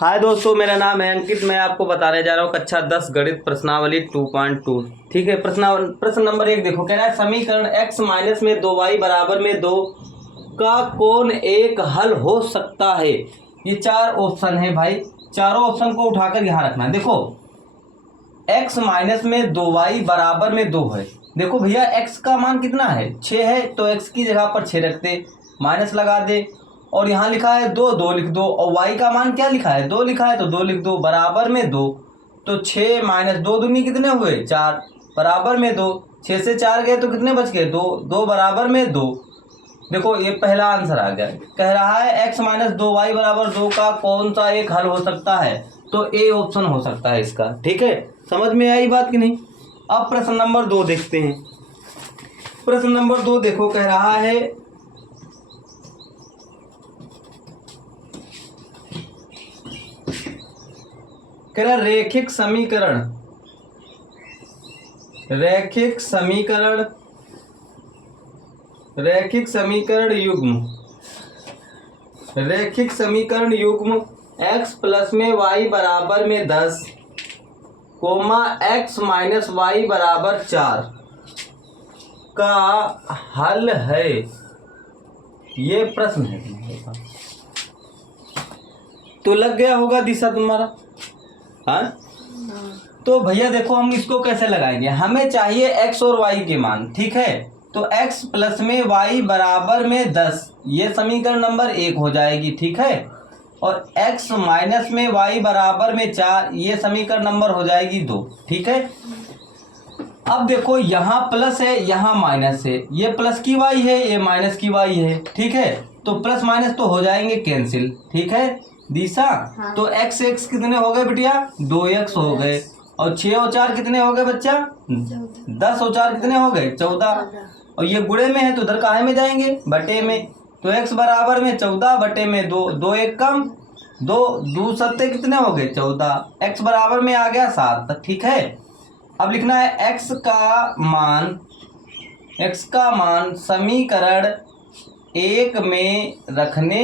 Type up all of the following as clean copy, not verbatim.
हाय दोस्तों, मेरा नाम है अंकित। मैं आपको बताने जा रहा हूँ कक्षा 10 गणित प्रश्नावली 2.2। ठीक है। प्रश्न नंबर 1 देखो, कह रहा है समीकरण x माइनस में 2y बराबर में 2 का कौन एक हल हो सकता है। ये 4 ऑप्शन है भाई, चारों ऑप्शन को उठाकर यहाँ रखना है। देखो x माइनस में 2y बराबर में 2 है। देखो भैया x का मान कितना है, 6 है, तो x की जगह पर 6 रख दे, माइनस लगा दे, और यहाँ लिखा है 2, 2 लिख दो, और y का मान क्या लिखा है, 2 लिखा है, तो 2 लिख दो, बराबर में 2। तो 6 माइनस 2 दूनी कितने हुए, 4, बराबर में 2। 6 से 4 गए तो कितने बच गए, 2, 2 बराबर में 2। देखो ये पहला आंसर आ गया। कह रहा है x माइनस 2y बराबर 2 का कौन सा एक हल हो सकता है, तो ए ऑप्शन हो सकता है इसका। ठीक है, समझ में आई बात कि नहीं। अब प्रश्न नंबर 2 देखते हैं। प्रश्न नंबर 2 देखो, कह रहा है रैखिक समीकरण युग्म x प्लस में y बराबर में 10 कोमा x माइनस y बराबर 4 का हल है। ये प्रश्न है तुम्हारे पास, तो लग गया होगा दिशा तुम्हारा। हाँ, तो भैया देखो हम इसको कैसे लगाएंगे, हमें चाहिए x और y के मान। ठीक है, तो x प्लस में y बराबर में 10, ये समीकरण नंबर 1 हो जाएगी। ठीक है, और x माइनस में y बराबर में 4, ये समीकरण नंबर हो जाएगी 2। ठीक है, अब देखो यहाँ प्लस है, यहाँ माइनस है, ये प्लस की y है, ये माइनस की y है। ठीक है, तो प्लस माइनस तो हो जाएंगे कैंसिल। ठीक है दिशा, हाँ। तो x कितने हो गए बिटिया, 2x हो गए, और 6 और 4 कितने हो गए बच्चा, 10 और 4 कितने हो गए, 14। और ये गुणे में है तो उधर काहे में जाएंगे, बटे में। तो x बराबर में 14 बटे में 2, 2 एक कम, 2 2 सत्ते कितने हो गए, 14। x बराबर में आ गया 7। ठीक है, अब लिखना है x का मान समीकरण 1 में रखने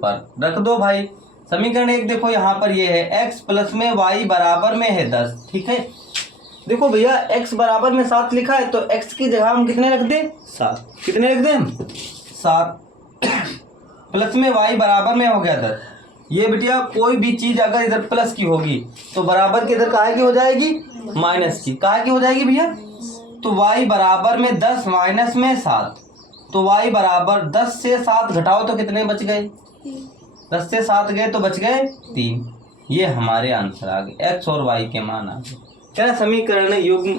पर रख दो भाई। समीकरण 1 देखो यहाँ पर ये है x प्लस में y बराबर में है 10। ठीक है, देखो भैया x बराबर में 7 लिखा है, तो x की जगह हम कितने रख दें, 7। कितने रख दें, 7। प्लस में y बराबर में हो गया 10। ये बिटिया कोई भी चीज अगर इधर प्लस की होगी तो बराबर के इधर काहे की हो जाएगी, माइनस की। काहे की हो जाएगी भैया, तो y बराबर में 10 माइनस में 7, तो y बराबर 10 से 7 घटाओ तो कितने बच गए, 10 से 7 गए तो बच गए 3। ये हमारे आंसर आ गए, x और y के मान आ गए। क्या समीकरण युग्म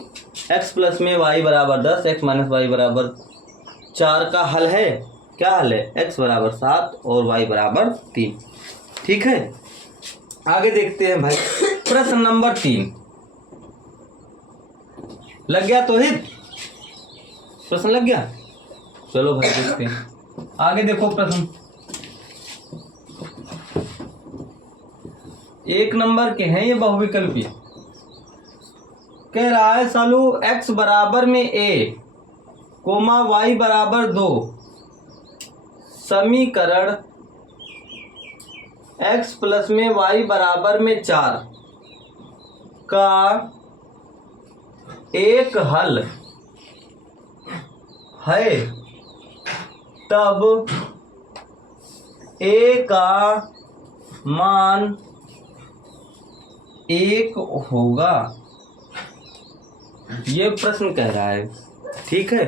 x प्लस में y बराबर 10 x माइनस y बराबर 4 का हल है। क्या हल है, x बराबर 7 और y बराबर 3। ठीक है, आगे देखते हैं भाई। प्रश्न नंबर 3 लग गया तो हित, प्रश्न लग गया। चलो भाई देखते हैं आगे। देखो प्रश्न 1 नंबर के हैं ये बहुविकल्पी। कह रहा है सलू x बराबर में a कोमा y बराबर 2 समीकरण x प्लस में y बराबर में 4 का एक हल है, तब a का मान 1 होगा। ये प्रश्न कह रहा है। ठीक है,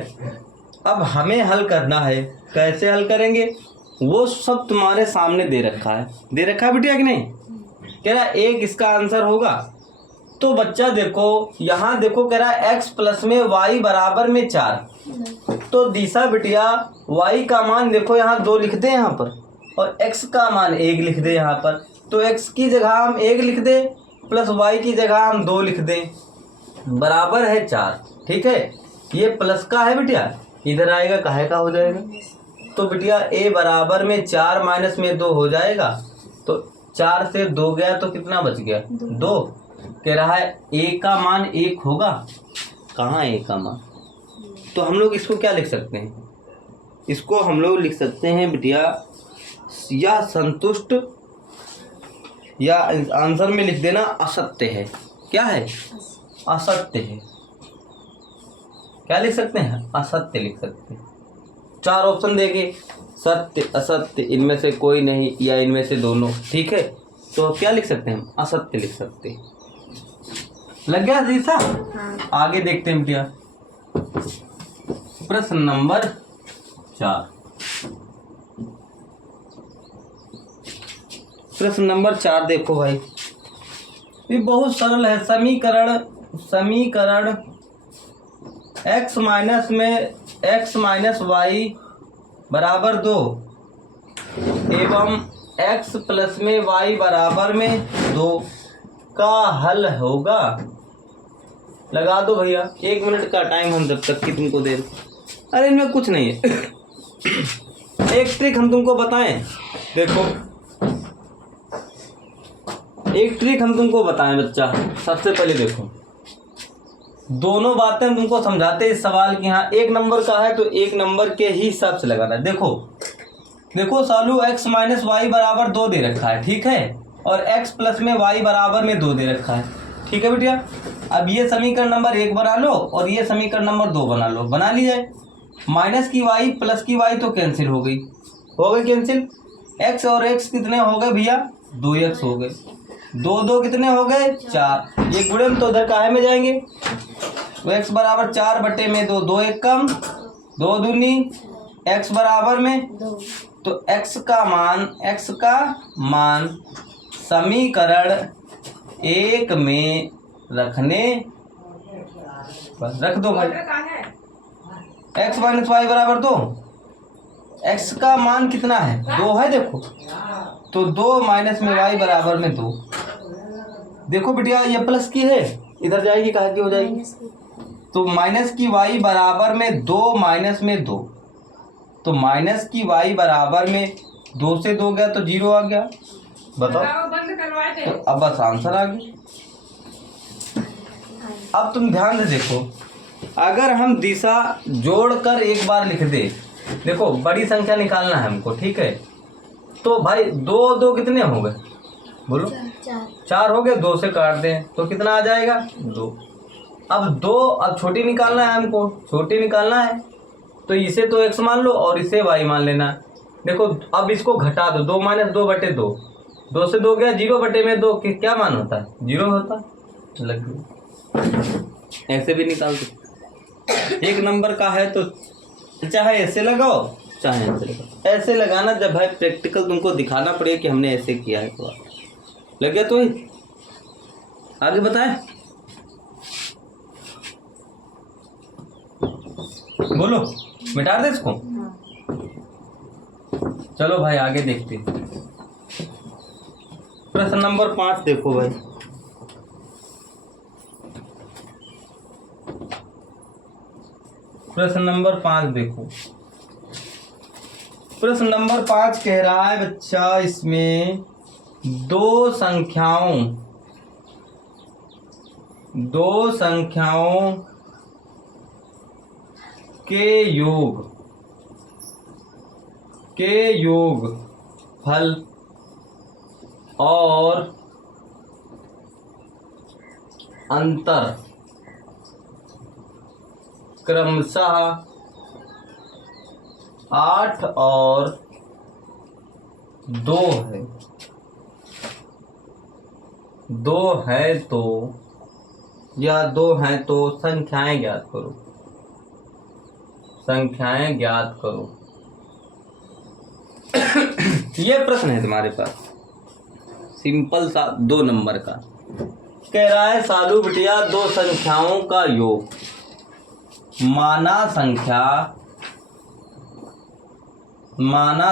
अब हमें हल करना है। कैसे हल करेंगे वो सब तुम्हारे सामने दे रखा है बिटिया कि नहीं। कह रहा है 1 इसका आंसर होगा। तो बच्चा देखो यहाँ देखो, कह रहा है x प्लस में y बराबर में 4, तो दिशा बिटिया y का मान देखो यहाँ 2 लिख दे यहाँ पर, और x का मान 1 लिख दे यहाँ पर। तो x की जगह हम 1 लिख दे, प्लस y की जगह हम 2 लिख दे, बराबर है 4। ठीक है, ये प्लस का है बिटिया, इधर आएगा काहे का हो जाएगा, तो बिटिया a बराबर में 4 माइनस में 2 हो जाएगा। तो 4 से 2 गया तो कितना बच गया, 2। कह रहा है a का मान 1 होगा। कहाँ a का मान, तो हम लोग इसको क्या लिख सकते हैं, इसको हम लोग लिख सकते हैं बिटिया, यह संतुष्ट, या आंसर में लिख देना असत्य है। क्या है? असत्य है। क्या लिख सकते हैं? असत्य लिख सकते हैं। 4 ऑप्शन देंगे, सत्य, असत्य, इनमें से कोई नहीं, या इनमें से दोनों। ठीक है, तो क्या लिख सकते हैं हम? असत्य लिख सकते हैं। लग गया जीसा? आगे देखते हैं बिटिया, प्रश्न नंबर 4। प्रश्न नंबर 4 देखो भाई, ये बहुत सरल है। समीकरण x माइनस में x माइनस वाई बराबर 2 एवं x प्लस में y बराबर में 2 का हल होगा। लगा दो भैया, 1 मिनट का टाइम हम जब तक कि तुमको दे। अरे इनमें कुछ नहीं है। एक ट्रिक हम तुमको बताएं, देखो एक ट्रिक हम तुमको बताएं बच्चा। सबसे पहले देखो, दोनों बातें हम तुमको समझाते हैं इस सवाल की। हाँ, 1 नंबर का है तो 1 नंबर के ही हिसाब से लगाना है। देखो सालू x माइनस वाई बराबर 2 दे रखा है, ठीक है, और x प्लस में y बराबर में 2 दे रखा है। ठीक है बेटिया, अब ये समीकरण नंबर 1 बना लो और ये समीकरण नंबर 2 बना लो। बना ली जाए। माइनस की y प्लस की y तो कैंसिल हो गई कैंसिल। x और x कितने हो गए भैया? 2x हो गए। 2 कितने हो गए? 4। ये गुणे में तो उधर काहे में जाएंगे, तो x बराबर 4 बटे में 2, 2 एक कम, 2 दूनी, x बराबर में 2। तो x का मान समीकरण 1 में रखने, बस रख दो भाई। x माइनस वाई बराबर 2, x का मान कितना है? 2 है। देखो तो 2 माइनस में y बराबर में 2। देखो बिटिया, ये प्लस की है, इधर जाएगी, कहाँ की हो जाएगी? तो माइनस की y बराबर में 2 माइनस में 2, तो माइनस की y बराबर में 2 से 2 गया तो 0 आ गया। बताओ, तो अब बस आंसर आ गया। अब तुम ध्यान से देखो, अगर हम दिशा जोड़कर एक बार लिख दे, देखो बड़ी संख्या निकालना है हमको, ठीक है, तो भाई 2 कितने हो गए? बोलो 4 हो गए। 2 से काट दें तो कितना आ जाएगा? 2। अब छोटी निकालना है हमको, छोटी निकालना है तो इसे तो x मान लो और इसे y मान लेना। देखो अब इसको घटा दो, 2 माइनस 2 बटे 2, 2 से 2 गया, 0 बटे में 2 क्या मान होता है? 0 होता। लग गया। ऐसे भी निकाल सकते। 1 नंबर का है तो चाहे ऐसे लगाओ चाहे ऐसे लगाओ। ऐसे लगाना जब भाई प्रैक्टिकल तुमको दिखाना पड़ेगा कि हमने ऐसे किया है। तो लग गया? तो आगे बताएं, बोलो, मिटा दे इसको। चलो भाई आगे देखते। प्रश्न नंबर 5 देखो भाई, प्रश्न नंबर 5 देखो। प्रश्न नंबर 5 कह रहा है बच्चा, इसमें दो संख्याओं के योग फल और अंतर क्रमशः 8 और 2 है। 2 है तो, या 2 हैं तो संख्याएं ज्ञात करो। संख्याएं ज्ञात करो। ये प्रश्न है तुम्हारे पास, सिंपल सा 2 नंबर का। कह रहा है सालू बिटिया, 2 संख्याओं का योग, माना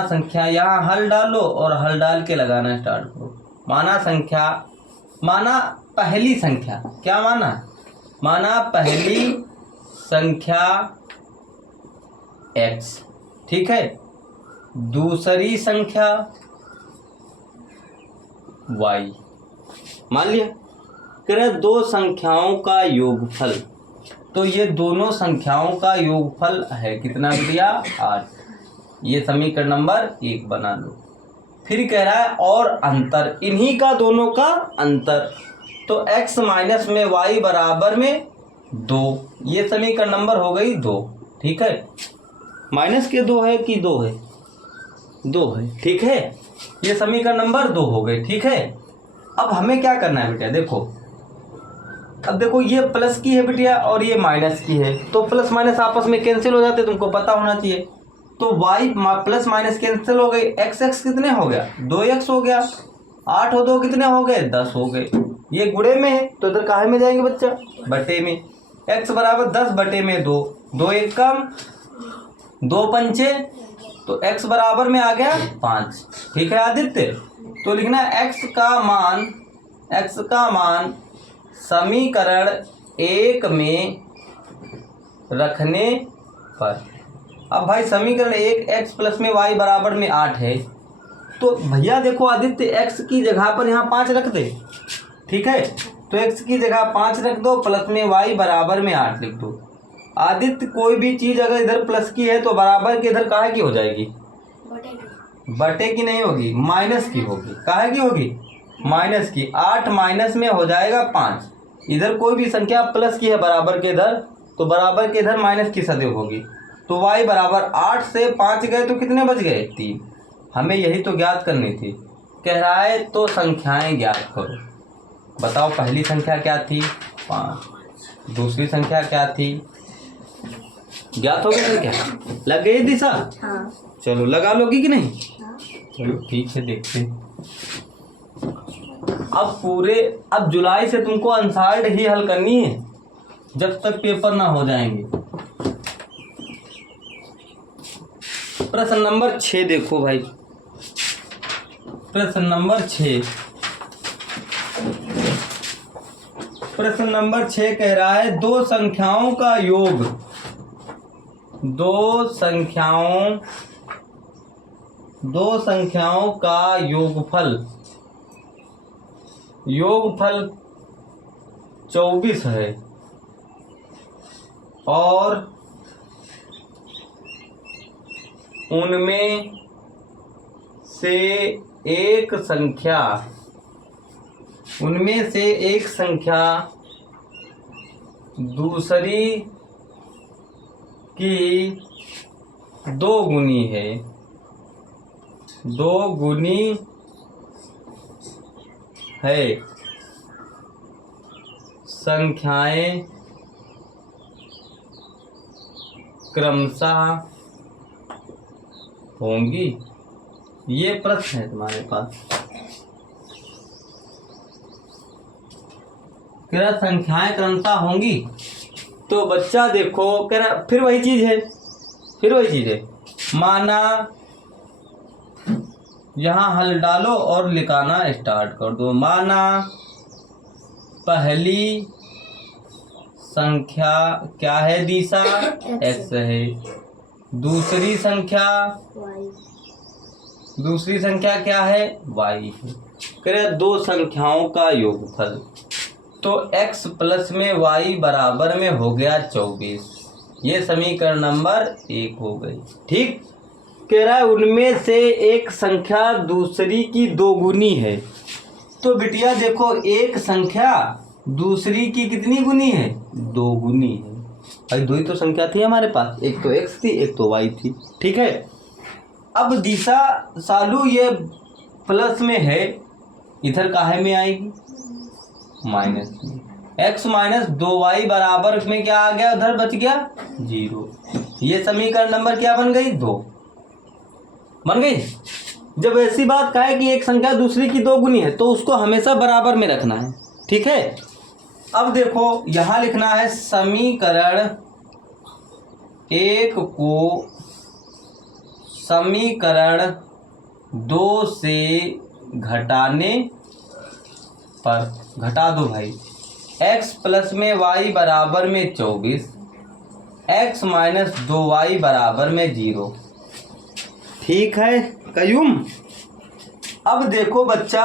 संख्या, यहाँ हल डालो और हल डाल के लगाना स्टार्ट करो। माना पहली संख्या, क्या माना पहली संख्या x, ठीक है, दूसरी संख्या y मान लिया। कह रहे 2 संख्याओं का योगफल, तो ये दोनों संख्याओं का योगफल है कितना दिया? 8। ये समीकरण नंबर 1 बना लो। फिर कह रहा है और अंतर, इन्हीं का दोनों का अंतर, तो x माइनस में y बराबर में 2, ये समीकरण नंबर हो गई 2। ठीक है, माइनस के 2 है कि 2 है, 2 है। ठीक है, ये समीकरण नंबर 2 हो गए। ठीक है, अब हमें क्या करना है बेटा, देखो अब देखो ये प्लस की है बेटिया और ये माइनस की है, तो प्लस माइनस आपस में कैंसिल हो जाते, तुमको पता होना चाहिए। तो y प्लस माइनस कैंसिल हो गई, x कितने हो गया, 2x हो गया, 8 और 2 कितने हो गए, 10 हो गए। ये गुणे में है तो इधर काहे में जाएंगे बच्चा, बटे में। x बराबर 10 बटे में 2, 2 1 कम, 2 पंचे, तो x बराबर में आ गया 5। ठीक है आदित्य, तो लिखना x का मान समीकरण 1 में रखने पर। अब भाई समीकरण 1 x प्लस में y बराबर में 8 है, तो भैया देखो आदित्य x की जगह पर यहाँ 5 रख दे। ठीक है, तो x की जगह 5 रख दो, प्लस में y बराबर में 8 लिख दो। आदित्य कोई भी चीज अगर इधर प्लस की है तो बराबर के इधर काहे की हो जाएगी, बटे की नहीं होगी, माइनस की होगी। काहे की होगी, माइनस की। 8 माइनस में हो जाएगा 5, इधर कोई भी संख्या प्लस की है बराबर के इधर, तो बराबर के इधर माइनस की सदैव होगी। तो y बराबर 8 से 5 गए तो कितने बच गए, 3। हमें यही तो ज्ञात करनी थी। कह रहा है तो संख्याएं ज्ञात करो। बताओ पहली संख्या क्या थी, 5, दूसरी संख्या क्या थी, ज्ञात हो गई संख्या, लग गई दिशा। हाँ। चलो लगा लोगी कि नहीं। हाँ। चलो ठीक है, देखते हैं। अब जुलाई से तुमको अनसाल्ड ही हल करनी है जब तक पेपर ना हो जाएंगे। प्रश्न नंबर 6 देखो भाई, प्रश्न नंबर 6, प्रश्न नंबर 6 कह रहा है दो संख्याओं का योगफल 24 है और उनमें से एक संख्या दूसरी की 2 गुनी है, 2 गुनी है। संख्याएं क्रमशः होंगी। ये प्रश्न है तुम्हारे पास, कह रहा संख्याएं क्रमशः होंगी। तो बच्चा देखो कह रहा फिर वही चीज है, माना यहाँ हल डालो और लिखाना स्टार्ट कर दो। माना पहली संख्या क्या है दिशा, x है, दूसरी संख्या क्या है, y है। कह रहे दो संख्याओं का योगफल, तो x प्लस में y बराबर में हो गया 24। ये समीकरण नंबर 1 हो गई। ठीक, कह रहा है उनमें से एक संख्या दूसरी की 2 गुनी है। तो बिटिया देखो एक संख्या दूसरी की कितनी गुनी है, 2 गुनी है। भाई 2 ही तो संख्या थी हमारे पास, एक तो x थी एक तो y थी। ठीक है, अब दिशा सालू ये प्लस में है, इधर काहे में आएगी, माइनस में। x माइनस 2y बराबर में क्या आ गया, उधर बच गया 0। ये समीकरण नंबर क्या बन गई, 2 बन गई। जब ऐसी बात कहे कि एक संख्या दूसरी की 2 गुनी है तो उसको हमेशा बराबर में रखना है। ठीक है, अब देखो यहां लिखना है समीकरण 1 को समीकरण 2 से घटाने पर, घटा दो भाई। x प्लस में y बराबर में 24, x माइनस 2y बराबर में 0। ठीक है कयूम। अब देखो बच्चा,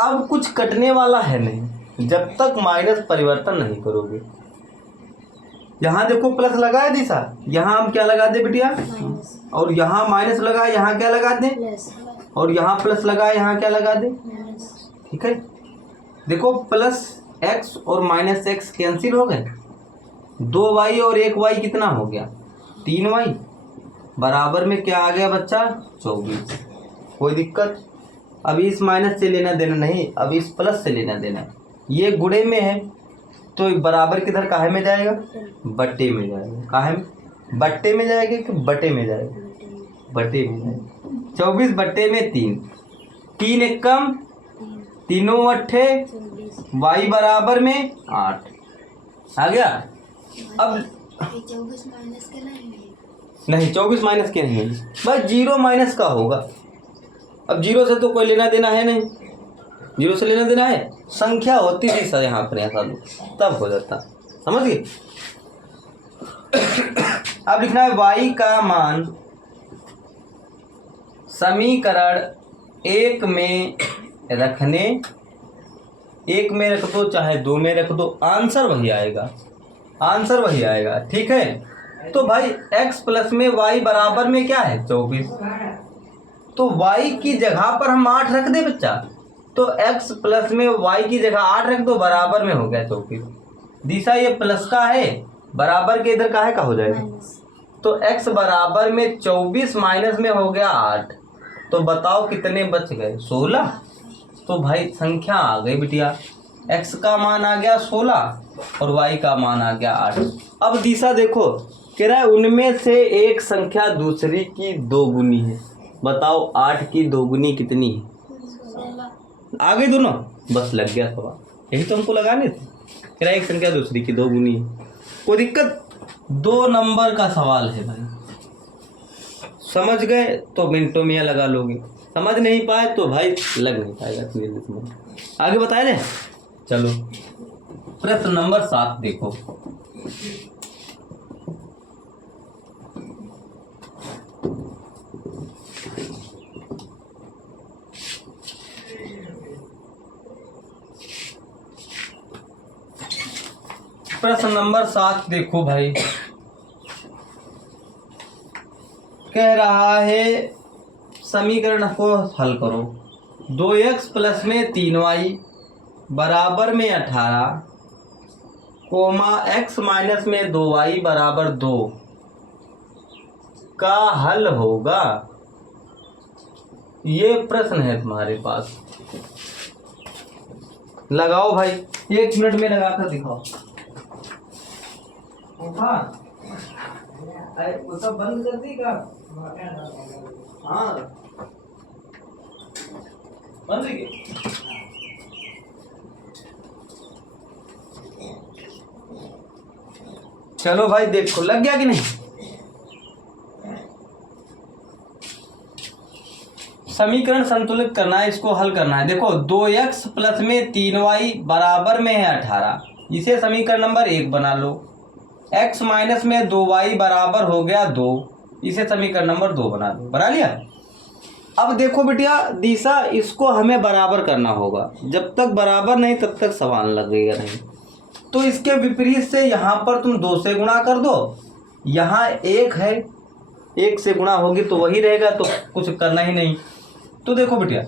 अब कुछ कटने वाला है नहीं जब तक माइनस परिवर्तन नहीं करोगे। यहाँ देखो प्लस लगा है दिशा, यहाँ हम क्या लगा दे बिटिया, और यहाँ माइनस लगा, यहाँ क्या लगा दें, और यहाँ प्लस लगा, यहाँ क्या लगा दें। ठीक है, देखो प्लस एक्स और माइनस एक्स कैंसिल हो गए, 2y और 1y कितना हो गया, 3y, बराबर में क्या आ गया बच्चा, 24। कोई दिक्कत। अभी इस माइनस से लेना देना नहीं, अभी इस प्लस से लेना देना। ये गुणे में है तो बराबर किधर काहे में जाएगा, बट्टे में जाएगा। काहे में, बट्टे में जाएगा कि बटे में जाएगा, बटे में जाएगा। 24 बट्टे में 3, 3 एक कम, तीनों अट्ठे, y बराबर में 8 आ गया। अब 24 माइनस के नहीं, 24 माइनस के नहीं, बस 0 माइनस का होगा। अब 0 से तो कोई लेना देना है नहीं, 0 से लेना देना है, संख्या होती थी सर यहाँ पर, ऐसा तब हो जाता, समझ गए। अब लिखना है y का मान समीकरण 1 में रखने, 1 में रख दो चाहे 2 में रख दो, आंसर वही आएगा, आंसर वही आएगा। ठीक है, तो भाई x प्लस में y बराबर में क्या है, 24, तो y की जगह पर हम 8 रख दे बच्चा, तो x प्लस में y की जगह 8 रख दो, बराबर में हो गया 24। दिशा ये प्लस का है, बराबर के इधर काहे का हो जाएगा, तो x बराबर में 24 माइनस में हो गया 8, तो बताओ कितने बच गए, 16। तो भाई संख्या आ गई बिटिया, x का मान आ गया 16 और y का मान आ गया 8। अब दिशा देखो, कह रहा है उनमें से एक संख्या दूसरी की दोगुनी है, बताओ 8 की दोगुनी कितनी है, आ गई दोनों, बस लग गया सवाल, यही तो हमको लगाने थे। कह रहा है एक संख्या दूसरी की दोगुनी है, कोई दिक्कत। 2 नंबर का सवाल है भाई, समझ गए तो मिनटों में लगा लोगे, समझ नहीं पाए तो भाई लग नहीं पाएगा इतनी जल्दी समझ। आगे बताया जाए, चलो प्रश्न नंबर 7 देखो। प्रश्न नंबर 7 देखो भाई, कह रहा है समीकरण को हल करो। 2x प्लस में 3y बराबर में 18 कोमा x माइनस में 2y बराबर 2 का हल होगा। ये प्रश्न है तुम्हारे पास, लगाओ भाई, 1 मिनट में लगाकर दिखाओ। अरे वो सब बंद कर दी का, हाँ बंद की। चलो भाई देखो लग गया कि नहीं। समीकरण संतुलित करना है, इसको हल करना है। देखो 2x प्लस में 3y बराबर में है 18, इसे समीकरण नंबर 1 बना लो। x माइनस में 2y बराबर हो गया 2, इसे समीकरण नंबर 2 बना दो। बना लिया। अब देखो बेटिया दिशा, इसको हमें बराबर करना होगा, जब तक बराबर नहीं तब तक सवाल लगेगा नहीं। तो इसके विपरीत से यहाँ पर तुम 2 से गुणा कर दो, यहाँ 1 है, 1 से गुणा होगी तो वही रहेगा, तो कुछ करना ही नहीं। तो देखो बेटिया,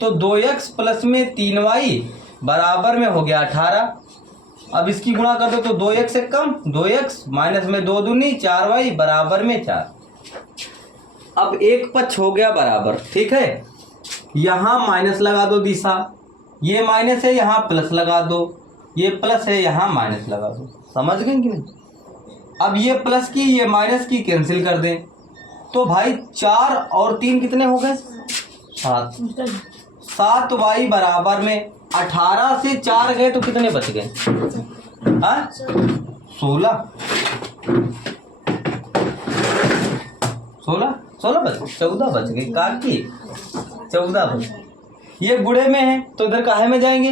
तो 2x प्लस में 3y बराबर में हो गया 18। अब इसकी गुणा कर दो तो 2x से कम, 2x माइनस में 2 दूनी 4y बराबर में 4। अब एक पक्ष हो गया बराबर, ठीक है। यहाँ माइनस लगा दो दिशा, ये माइनस है यहाँ प्लस लगा दो, ये प्लस है यहाँ माइनस लगा दो। समझ गए कि नहीं। अब ये प्लस की ये माइनस की कैंसिल कर दें तो भाई 4 और 3 कितने हो गए, 7। 7y बराबर में 18 से 4 गए तो कितने बच गए, 16 बच, 14 बच गए काकी, 14 बच। ये गुणे में है तो इधर काहे में जाएंगे,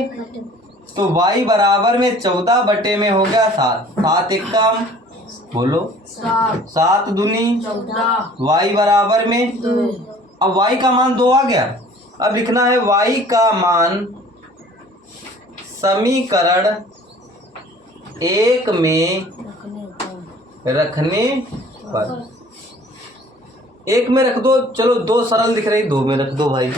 तो y बराबर में 14 बटे में हो गया 7। 7 एक कम, बोलो 7 दूनी 14, y बराबर में 2। अब y का मान 2 आ गया। अब लिखना है y का मान समीकरण 1 में रखने पर। एक में रख दो, चलो दो सरल दिख रही, दो में रख दो भाई।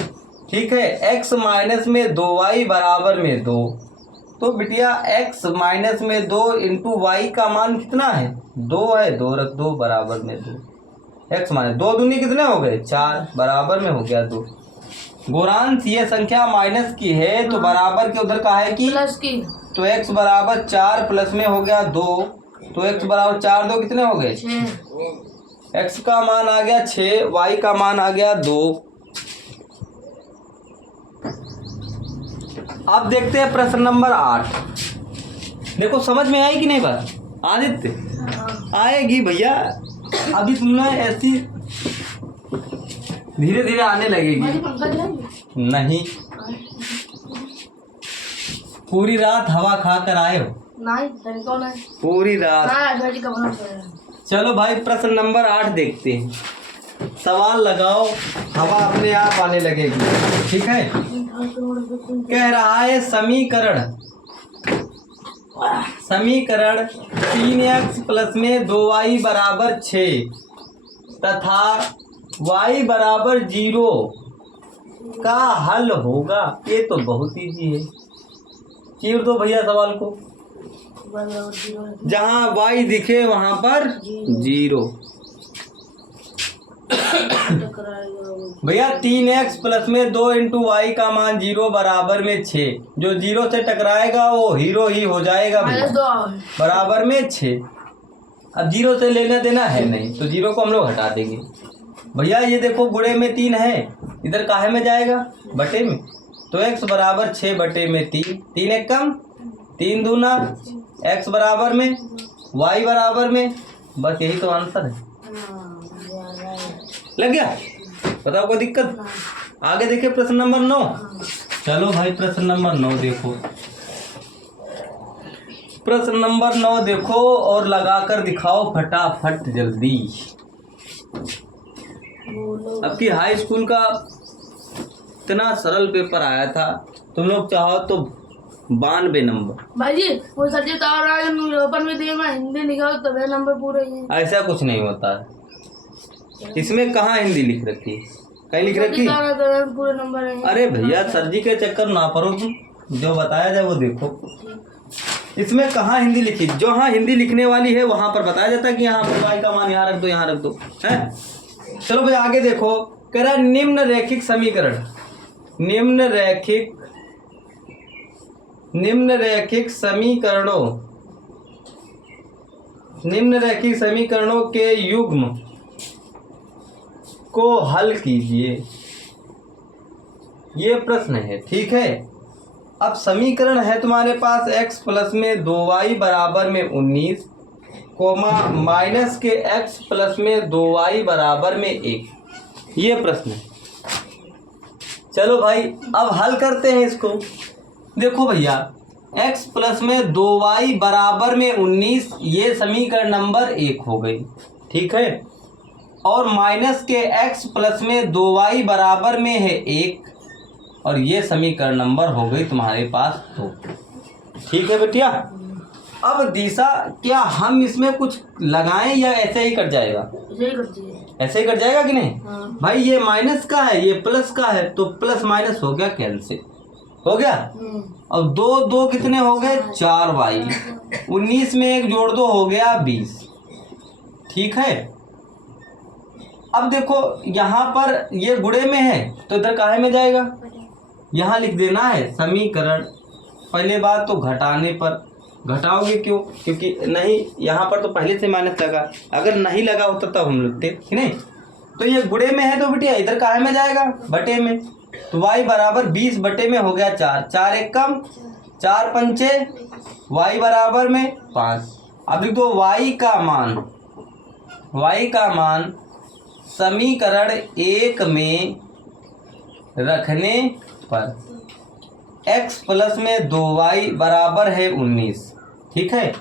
ठीक है, x माइनस में 2y बराबर में 2, तो बिटिया x माइनस में 2 इंटू वाई का मान कितना है 2 है, 2 रख दो बराबर में 2। x माइनस 2 दूनी कितने हो गए 4, बराबर में हो गया 2। गोरांश ये संख्या माइनस की है तो बराबर के उधर का है कि प्लस की, तो x बराबर 4 प्लस में हो गया 2, तो x बराबर 4 2 कितने हो गए 6। x का मान आ गया 6, y का मान आ गया 2। अब देखते हैं प्रश्न नंबर 8। देखो समझ में आई कि नहीं बात आदित्य? आएगी भैया, अभी तुमने ऐसी धीरे धीरे आने लगेगी। नहीं, पूरी रात हवा खा कर आए हो? नहीं कौन है? पूरी रात। हाँ, चलो भाई प्रश्न नंबर 8 देखते हैं। सवाल लगाओ, हवा अपने आप आने लगेगी। ठीक है, कह रहा है समीकरण 3x प्लस में 2y बराबर 6 तथा y बराबर 0 का हल होगा। ये तो बहुत इजी है, चीर दो भैया सवाल को, जहाँ y दिखे वहां पर 0। भैया 3x प्लस में 2 इंटू वाई का मान 0 बराबर में 6, जो 0 से टकराएगा वो हीरो ही हो जाएगा भैया, बराबर में 6। अब 0 से लेना देना है नहीं, तो 0 को हम लोग हटा देंगे। भैया ये देखो गुणे में 3 है, इधर काहे में जाएगा बटे में, तो x बराबर 6 बटे में 3, 3 एक कम 3 दूना, x बराबर में y बराबर में, बस यही तो आंसर है। लग गया? बताओ कोई दिक्कत? आगे देखिए प्रश्न नंबर 9। चलो भाई प्रश्न नंबर 9 देखो, प्रश्न नंबर 9 देखो और लगाकर दिखाओ फटाफट जल्दी। अब की हाई स्कूल का इतना सरल पेपर आया था, तुम लोग चाहो तो 92 नंबर। भाई जी वो सब्जेक्ट और ओपन में दिए, मैं हिंदी निकाल तो वे नंबर पूरे ही हैं। ऐसा कुछ नहीं होता है, इसमें कहाँ हिंदी लिख रखी है, कहीं लिख रखी? पूरे नंबर है। अरे भैया सर जी के चक्कर ना पड़ो तुम, जो बताया जाए वो देखो। इसमें कहाँ हिंदी लिखी, जो हाँ हिंदी लिखने वाली है वहां पर बताया जाता है कि यहाँ पर y का मान यहाँ रख दो, यहाँ रख दो है। चलो भाई आगे देखो, कह रहा है निम्न रैखिक समीकरण, निम्न रैखिक समीकरणों के युग्म को हल कीजिए। ये प्रश्न है। ठीक है, अब समीकरण है तुम्हारे पास x प्लस में 2y बराबर में 19 कोमा माइनस के x प्लस में 2y बराबर में 1, ये प्रश्न है। चलो भाई अब हल करते हैं इसको। देखो भैया x प्लस में 2y बराबर में 19, ये समीकरण नंबर 1 हो गई। ठीक है, और माइनस के x प्लस में 2y बराबर में है 1, और ये समीकरण नंबर हो गई तुम्हारे पास 2। ठीक है बेटिया, अब दिशा क्या हम इसमें कुछ लगाएं या ऐसे ही कट जाएगा? ऐसे ही कट जाएगा कि नहीं? हाँ। भाई ये माइनस का है, ये प्लस का है, तो प्लस माइनस हो गया कैंसिल, हो गया। अब 2 2 कितने हो गए 4y, 19 में 1 जोड़ दो हो गया 20। ठीक है, अब देखो यहाँ पर ये गुणे में है तो इधर काहे में जाएगा, यहाँ लिख देना है समीकरण। पहले बात तो घटाने पर, घटाओगे क्यों, क्योंकि नहीं यहाँ पर तो पहले से माइनस लगा, अगर नहीं लगा होता तब हम लिखते कि नहीं। तो ये गुणे में है तो बेटिया इधर काहे में जाएगा बटे में, तो y बराबर 20 बटे में हो गया 4, 4 एक कम 4 पंचे, y बराबर में 5। अब लिख दो y का मान समीकरण 1 में रखने पर x प्लस में 2y बराबर है 19। ठीक है,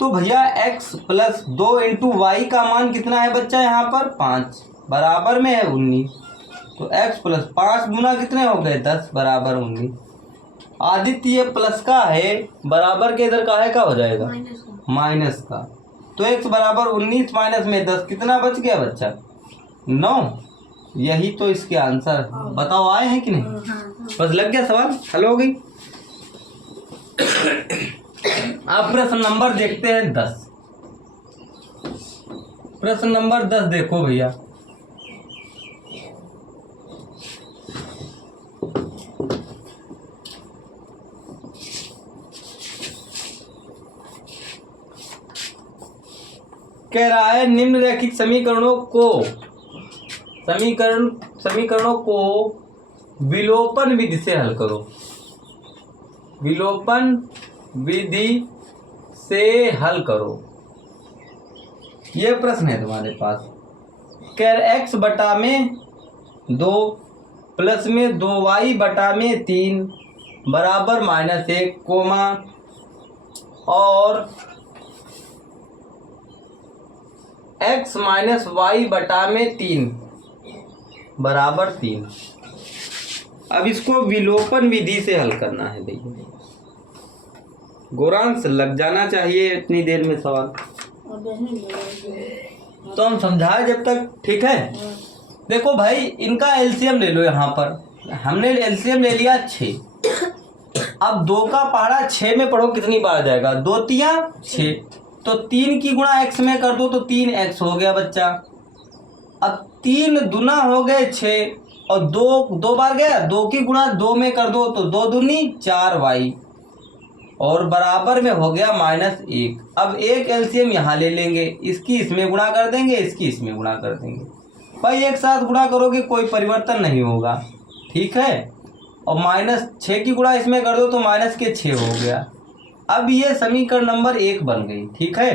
तो भैया x प्लस 2 इंटू वाई का मान कितना है बच्चा यहाँ पर 5, बराबर में है 19, तो x प्लस 5 गुना कितने हो गए 10 बराबर 19। आदित्य ये प्लस का है, बराबर के इधर काहे का हो जाएगा माइनस का, तो x बराबर 19 माइनस में 10 कितना बच गया बच्चा 9। यही तो इसके आंसर। बताओ आए हैं कि नहीं? बस लग गया सवाल, हल हो गई। अब प्रश्न नंबर देखते हैं 10। प्रश्न नंबर 10 देखो भैया, कह रहा है निम्नलिखित समीकरणों को विलोपन विधि से हल करो। विलोपन विधि से हल करो, ये प्रश्न है तुम्हारे पास। कह रहे x बटा में 2 प्लस में 2y बटा में 3 बराबर -1 कोमा और x माइनस वाई बटा में 3 बराबर 3। अब इसको विलोपन विधि से हल करना है भैया। गोरांश लग जाना चाहिए इतनी देर में सवाल, तो हम समझाए जब तक, ठीक है। देखो भाई, इनका एलसीएम ले लो। यहाँ पर हमने एलसीएम ले लिया 6। अब 2 का पहाड़ा 6 में पढ़ो कितनी बार जाएगा? 2 तिया 6, तो 3 की गुणा x में कर दो तो 3x हो गया बच्चा। अब 3 दुना हो गए 6 और 2 बार गया, 2 की गुणा 2 में कर दो तो 2 दूनी 4y और बराबर में हो गया -1। अब एक एलसीएम यहाँ ले लेंगे, इसकी इसमें गुणा कर देंगे, इसकी इसमें गुणा कर देंगे। भाई एक साथ गुणा करोगे कोई परिवर्तन नहीं होगा, ठीक है। और -6 की गुणा इसमें कर दो तो -6 हो गया। अब ये समीकरण नंबर 1 बन गई, ठीक है।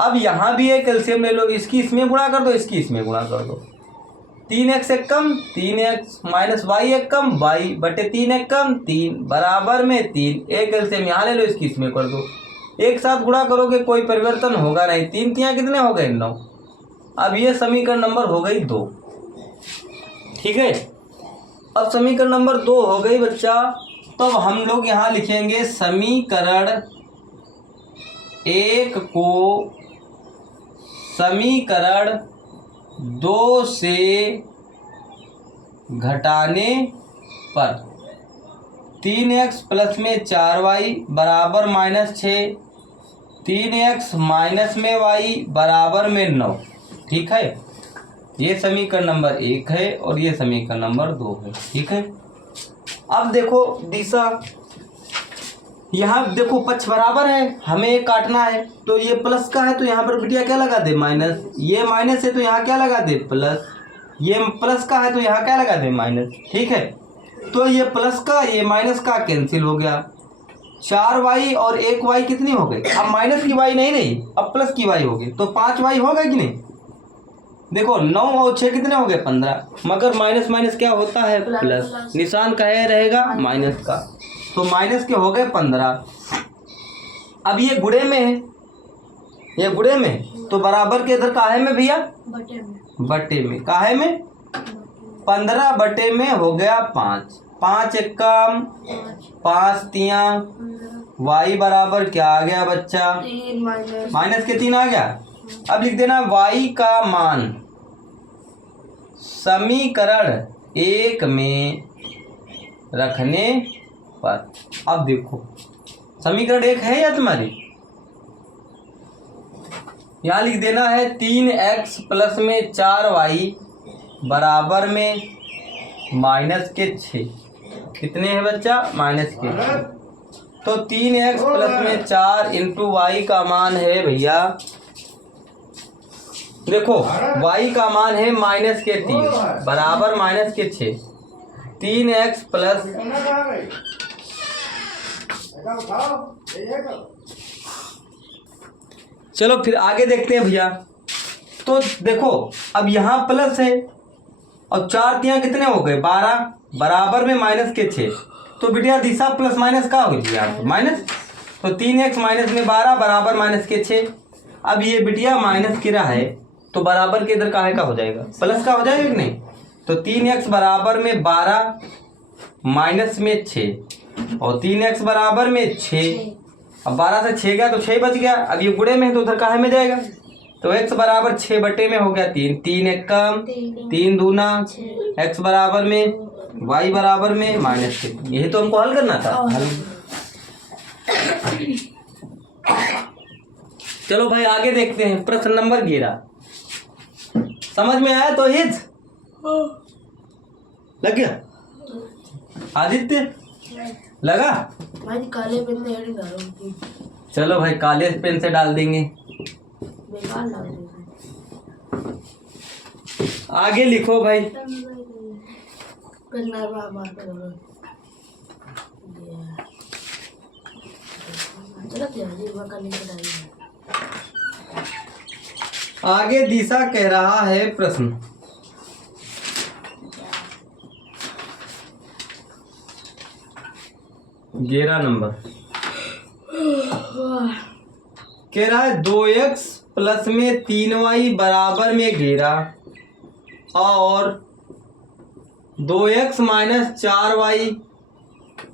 अब यहाँ भी एक एलसीएम ले लो, इसकी इसमें गुणा कर दो, इसकी इसमें गुणा कर दो। 3x एक कम 3x माइनस वाई एक कम y बटे 3 एक कम 3 बराबर में 3। एक एलसीएम यहाँ ले लो, इसकी इसमें कर दो। एक साथ गुणा करोगे कोई परिवर्तन होगा नहीं। 3 तिया कितने हो गए? 9। अब ये समीकरण नंबर हो गई 2, ठीक है। अब समीकरण नंबर 2 हो गई बच्चा, तो हम लोग यहाँ लिखेंगे समीकरण 1 को समीकरण 2 से घटाने पर 3x प्लस में 4y बराबर -6, 3x माइनस में y बराबर में 9, ठीक है। ये समीकरण नंबर 1 है और ये समीकरण नंबर 2 है, ठीक है। अब देखो दिशा, यहाँ देखो पक्ष बराबर है, हमें एक काटना है, तो ये प्लस का है तो यहाँ पर बिटिया क्या लगा दे? माइनस। ये माइनस है तो यहाँ क्या लगा दे? प्लस। ये प्लस का है तो यहाँ क्या लगा दे? माइनस, ठीक है। तो ये प्लस का ये माइनस का कैंसिल हो गया। 4y और 1y कितनी हो गई? अब माइनस की y नहीं रही, अब प्लस की y हो गई, तो 5y हो गई कि नहीं? देखो 9 और 6 कितने हो गए? 15, मगर माइनस माइनस क्या होता है? प्लस। निशान का है रहेगा माइनस का, तो माइनस के हो गए 15। अब ये गुणे में है, ये गुणे में, तो बराबर के इधर काहे में भैया? बटे में। काहे में? 15 बटे में हो गया 5। 5 एक कम 5 तिया y बराबर क्या आ गया बच्चा? माइनस के 3 आ गया। अब लिख देना y का मान समीकरण 1 में रखने पर। अब देखो समीकरण 1 है या तुम्हारी? यहाँ लिख देना है 3x प्लस में 4y बराबर में -6। कितने हैं बच्चा? -6। तो 3x प्लस में 4 इंटू वाई का मान है भैया, देखो y का मान है -3 बराबर -6। 3x प्लस चलो फिर आगे देखते हैं भैया। तो देखो अब यहाँ प्लस है और 4 तिया कितने हो गए? 12 बराबर में -6। तो बिटिया दिशा प्लस माइनस का हो गया माइनस, तो 3x माइनस में 12 बराबर -6। अब ये बिटिया माइनस की रहा है तो बराबर के इधर काहे का हो जाएगा? प्लस का हो जाएगा कि नहीं? तो 3x बराबर में 12 माइनस में 6 और 3x बराबर में 6। अब 12 से 6 गया तो 6 बच गया। अब ये गुणे में है तो उधर काहे में जाएगा? तो x बराबर 6 बटे में हो गया 3, 3 एक कम 3 दूना x बराबर में y बराबर में -3। यही तो हमको हल करना था। हल चलो भाई आगे देखते हैं। प्रश्न नंबर 11 समझ में आया तो हिज लग गया? आदित्य लगा? भाई काले पेन से हेडिंग डालो, चलो भाई काले पेन से डाल देंगे। बेकार लग रहा है। आगे लिखो भाई। पेन ना बात करो। चलो जी वो करने के डालिए। आगे दिशा कह रहा है प्रश्न, ग्यारह नंबर कह रहा है 2x प्लस में 3y बराबर में 11 और 2x माइनस 4y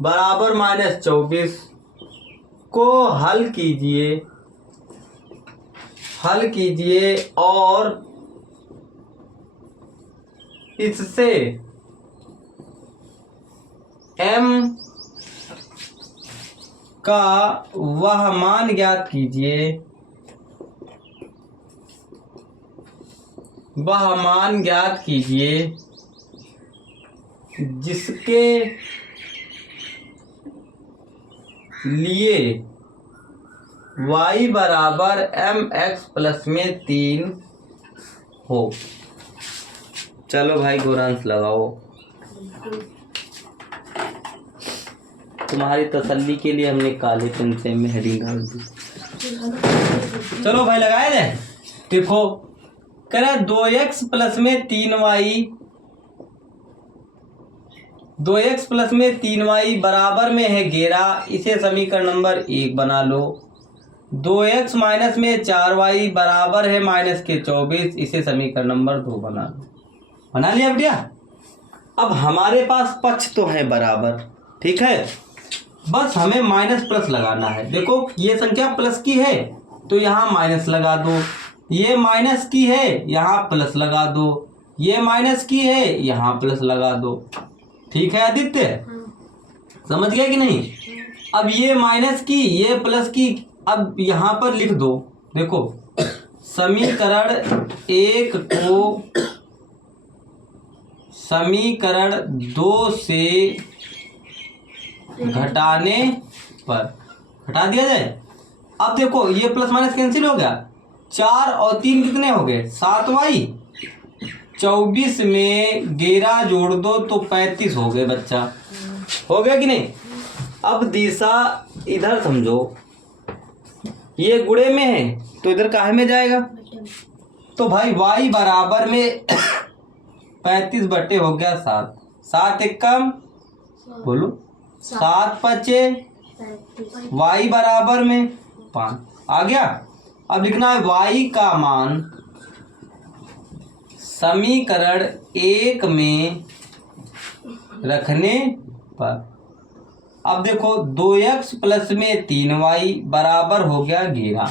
बराबर -24 को हल कीजिए और इससे m का वह मान ज्ञात कीजिए जिसके लिए y बराबर mx प्लस में 3 हो। चलो भाई गोरांश लगाओ। तुम्हारी तसल्ली के लिए हमने काले पेन से में हेडिंग डाल दी। चलो भाई लगाए दे। देखो कह रहा है 2x प्लस में 3y बराबर में है 11। इसे समीकरण नंबर 1 बना लो। 2x माइनस में 4y बराबर है -24। इसे समीकरण नंबर 2 बना लो। बना लिया बेटिया? अब हमारे पास पक्ष तो है बराबर, ठीक है, बस हमें माइनस प्लस लगाना है। देखो ये संख्या प्लस की है तो यहाँ माइनस लगा दो, ये माइनस की है यहाँ प्लस लगा दो, ये माइनस की है यहाँ प्लस लगा दो। ठीक है आदित्य? समझ गया कि नहीं? अब ये माइनस की ये प्लस की अब यहाँ पर लिख दो। देखो समीकरण 1 को समीकरण 2 से घटाने पर घटा दिया जाए। अब देखो ये प्लस माइनस कैंसिल हो गया, 4 और 3 कितने हो गए 7y, 24 में 11 जोड़ दो तो 35 हो गए बच्चा। हो गया कि नहीं? अब दिशा इधर समझो, ये गुणे में है तो इधर काहे में जाएगा? तो भाई y बराबर में 35 बटे हो गया 7, 7 एक कम बोलो 7 पचे y बराबर में 5 आ गया। अब लिखना है y का मान समीकरण 1 में रखने पर। अब देखो 2x प्लस में 3y बराबर हो गया 11।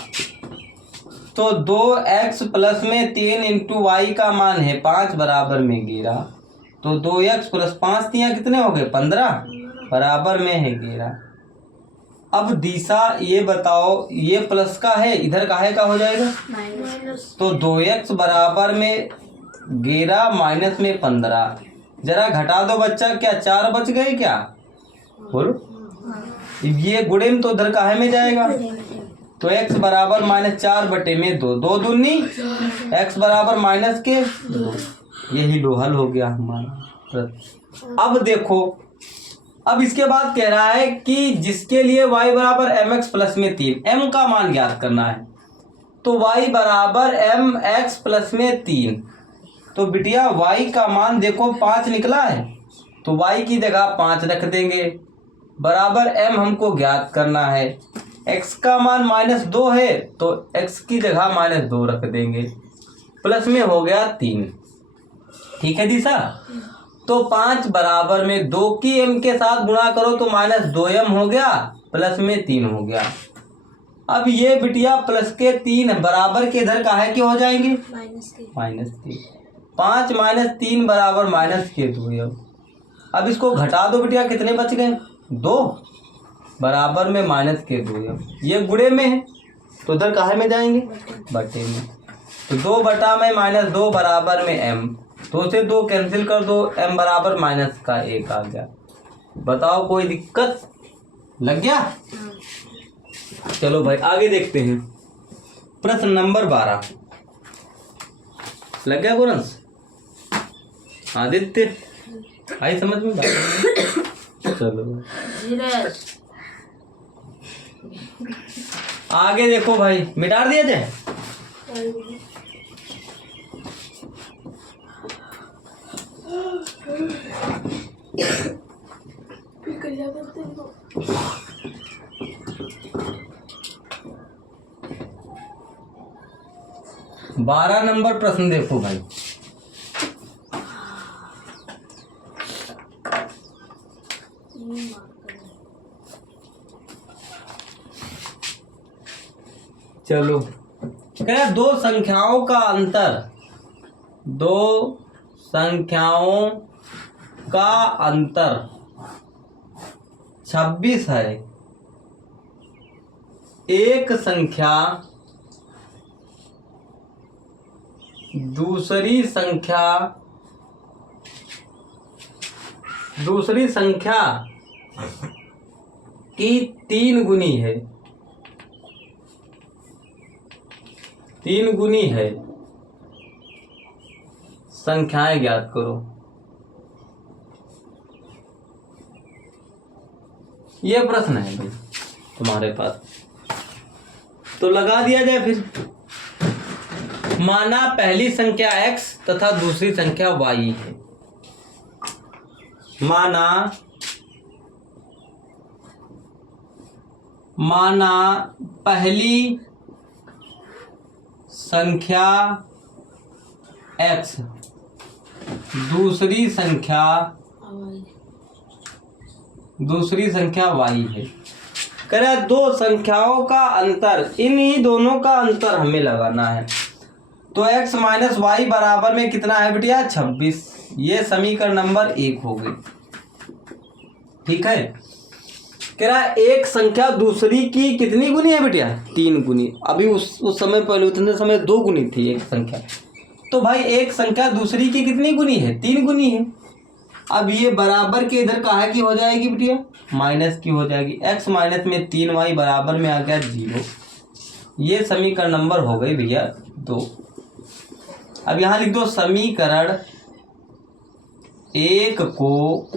तो 2x प्लस में 3 इंटू वाई का मान है 5 बराबर में 11। तो 2x प्लस 5 तियाँ कितने हो गए 15 बराबर में है 11। अब दिशा ये बताओ, ये प्लस का है इधर काहे का हो जाएगा? तो 2x बराबर में 11 माइनस में 15, जरा घटा दो बच्चा, क्या 4 बच गए क्या? बोलो। ये गुणे में तो उधर काहे में जाएगा? तो x बराबर -4 बटे में 2, 2 दूनी x बराबर माइनस के 2। यही लो हल हो गया हमारा। अब देखो, अब इसके बाद कह रहा है कि जिसके लिए y बराबर mx प्लस में 3, m का मान ज्ञात करना है। तो y बराबर mx प्लस में 3, तो बिटिया y का मान देखो 5 निकला है तो y की जगह 5 रख देंगे, बराबर m हमको ज्ञात करना है। x का मान -2 है तो x की जगह -2 रख देंगे, प्लस में हो गया 3। ठीक है दिशा? तो 5 बराबर में 2 की m के साथ गुणा करो तो -2m हो गया, प्लस में 3 हो गया। अब ये बिटिया प्लस के 3 बराबर के इधर का है कि हो जाएंगे माइनस के। माइनस के। 5 - 3 बराबर -के 2। अब इसको घटा दो बिटिया, कितने बच गए 2 बराबर में -के 2। ये गुणे में है तो उधर काहे में जाएंगे बटे में। तो 2 बटा में -2 बराबर में m। 2 से 2 कैंसिल कर दो, m बराबर -1 आ गया। बताओ कोई दिक्कत लग गया। चलो भाई आगे देखते हैं। प्रश्न नंबर 12 लग गया गुरंस आदित्य आई समझ में बात। चलो धीरज आगे देखो भाई, मिटा दिया जाए। क्या करते हैं 12 नंबर प्रश्न देखो भाई। चलो कह रहा है, दो संख्याओं का अंतर 26 है। एक संख्या दूसरी संख्या की 3 गुनी है। 3 गुनी है। संख्याएं ज्ञात करो। ये प्रश्न है भाई तुम्हारे पास, तो लगा दिया जाए फिर। माना पहली संख्या x तथा दूसरी संख्या y है। माना पहली संख्या x दूसरी संख्या y है। कह रहा है दो संख्याओं का अंतर, इन्हीं दोनों का अंतर हमें लगाना है। तो x - y बराबर में कितना है बिटिया 26। ये समीकरण नंबर 1 हो गई। ठीक है। कह रहा है एक संख्या दूसरी की कितनी गुनी है बिटिया 3 गुनी। अभी उस समय पहले उतने समय 2 गुनी थी एक संख्या। तो भाई एक संख्या दूसरी की कितनी गुनी है 3 गुनी है। अब ये बराबर के इधर कहा की हो जाएगी बिटिया माइनस की हो जाएगी। x माइनस में 3y बराबर में आ गया 0। ये समीकरण नंबर हो गई भैया 2। अब यहाँ लिख दो समीकरण 1 को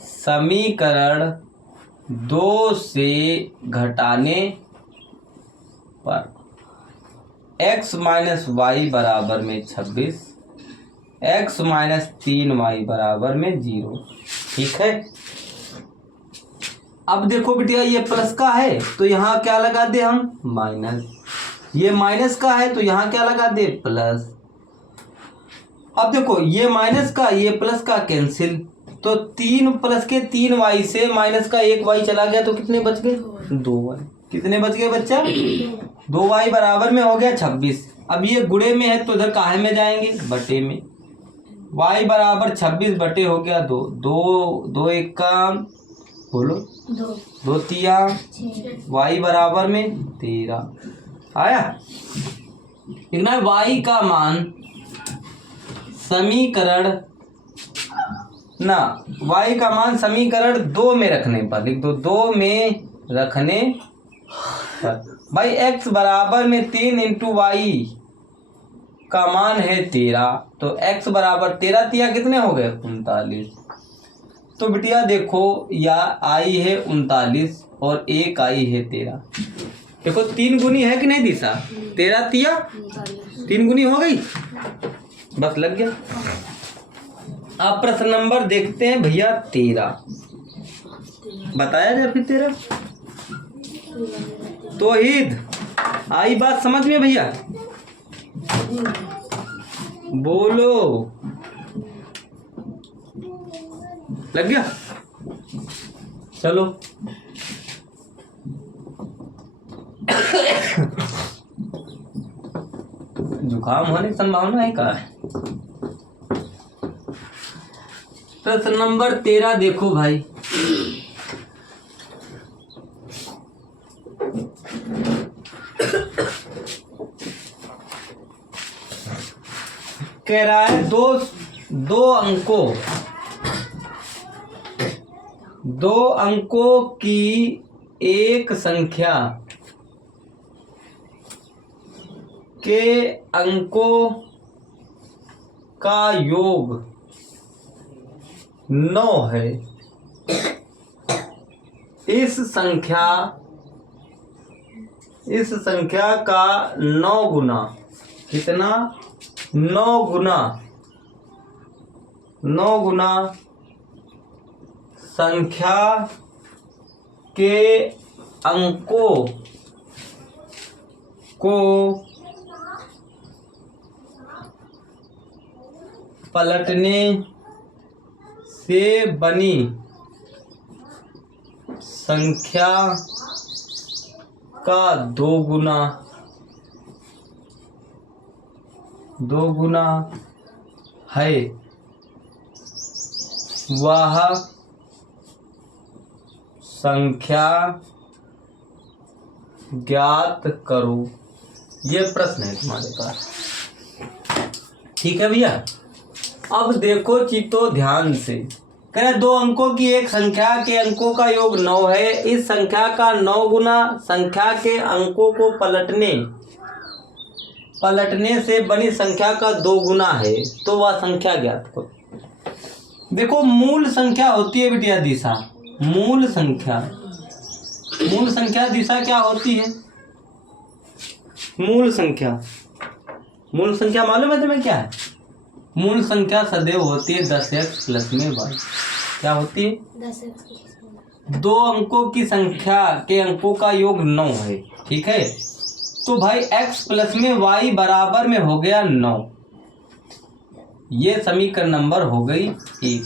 समीकरण 2 से घटाने पर x - y बराबर में 26, x - 3y बराबर में 0। ठीक है। अब देखो बिटिया ये प्लस का है तो यहाँ क्या लगा दे हम माइनस। ये माइनस का है तो यहाँ क्या लगा दे प्लस। अब देखो ये माइनस का ये प्लस का कैंसिल, तो 3 प्लस के 3y से माइनस का 1y चला गया तो कितने बच गए 2y। कितने बच गए बच्चा 2y बराबर में हो गया 26। अब ये गुणे में है तो इधर काहे में जाएंगे बटे में। y बराबर 26 बटे हो गया 2। 2 1 का बोलो 2 तिया y बराबर में 13 आया। इतना y का मान समीकरण y का मान समीकरण 2 में रखने पर लिख दो। 2 में रखने पर भाई x बराबर में 3 × y का मान है 13। तो x बराबर 13 तिया कितने हो गए 39। तो बिटिया देखो या आई है 39 और 1 आई है 13। देखो 3 गुनी है कि नहीं दिशा 13 तिया 3 गुनी हो गई। बस लग गया। अब प्रश्न नंबर देखते हैं भैया 13। बताया जाए फिर 13 तौहीद आई बात समझ में भैया बोलो लग गया। चलो जुकाम होने की संभावना है का? प्रश्न नंबर 13 देखो भाई। कह रहा है दो अंकों की एक संख्या के अंकों का योग 9 है। इस संख्या का 9 गुना कितना? 9 गुना संख्या के अंकों को पलटने से बनी संख्या का 2 गुना है, वह संख्या ज्ञात करो। ये प्रश्न है तुम्हारे पास, ठीक है भैया। अब देखो चितो ध्यान से। कह रहे 2 अंकों की एक संख्या के अंकों का योग 9 है। इस संख्या का 9 गुना संख्या के अंकों को पलटने से बनी संख्या का 2 गुना है, तो वह संख्या ज्ञात करो। देखो मूल संख्या होती है बेटिया दिशा। मूल संख्या दिशा क्या होती है? मूल संख्या मालूम है तुम्हें क्या है? मूल संख्या सदैव होती है 10x प्लस में y। क्या होती है? 10x। 2 अंकों की संख्या के अंकों का योग 9 है, ठीक है। तो भाई x प्लस में y बराबर में हो गया 9। ये समीकरण नंबर हो गई 1,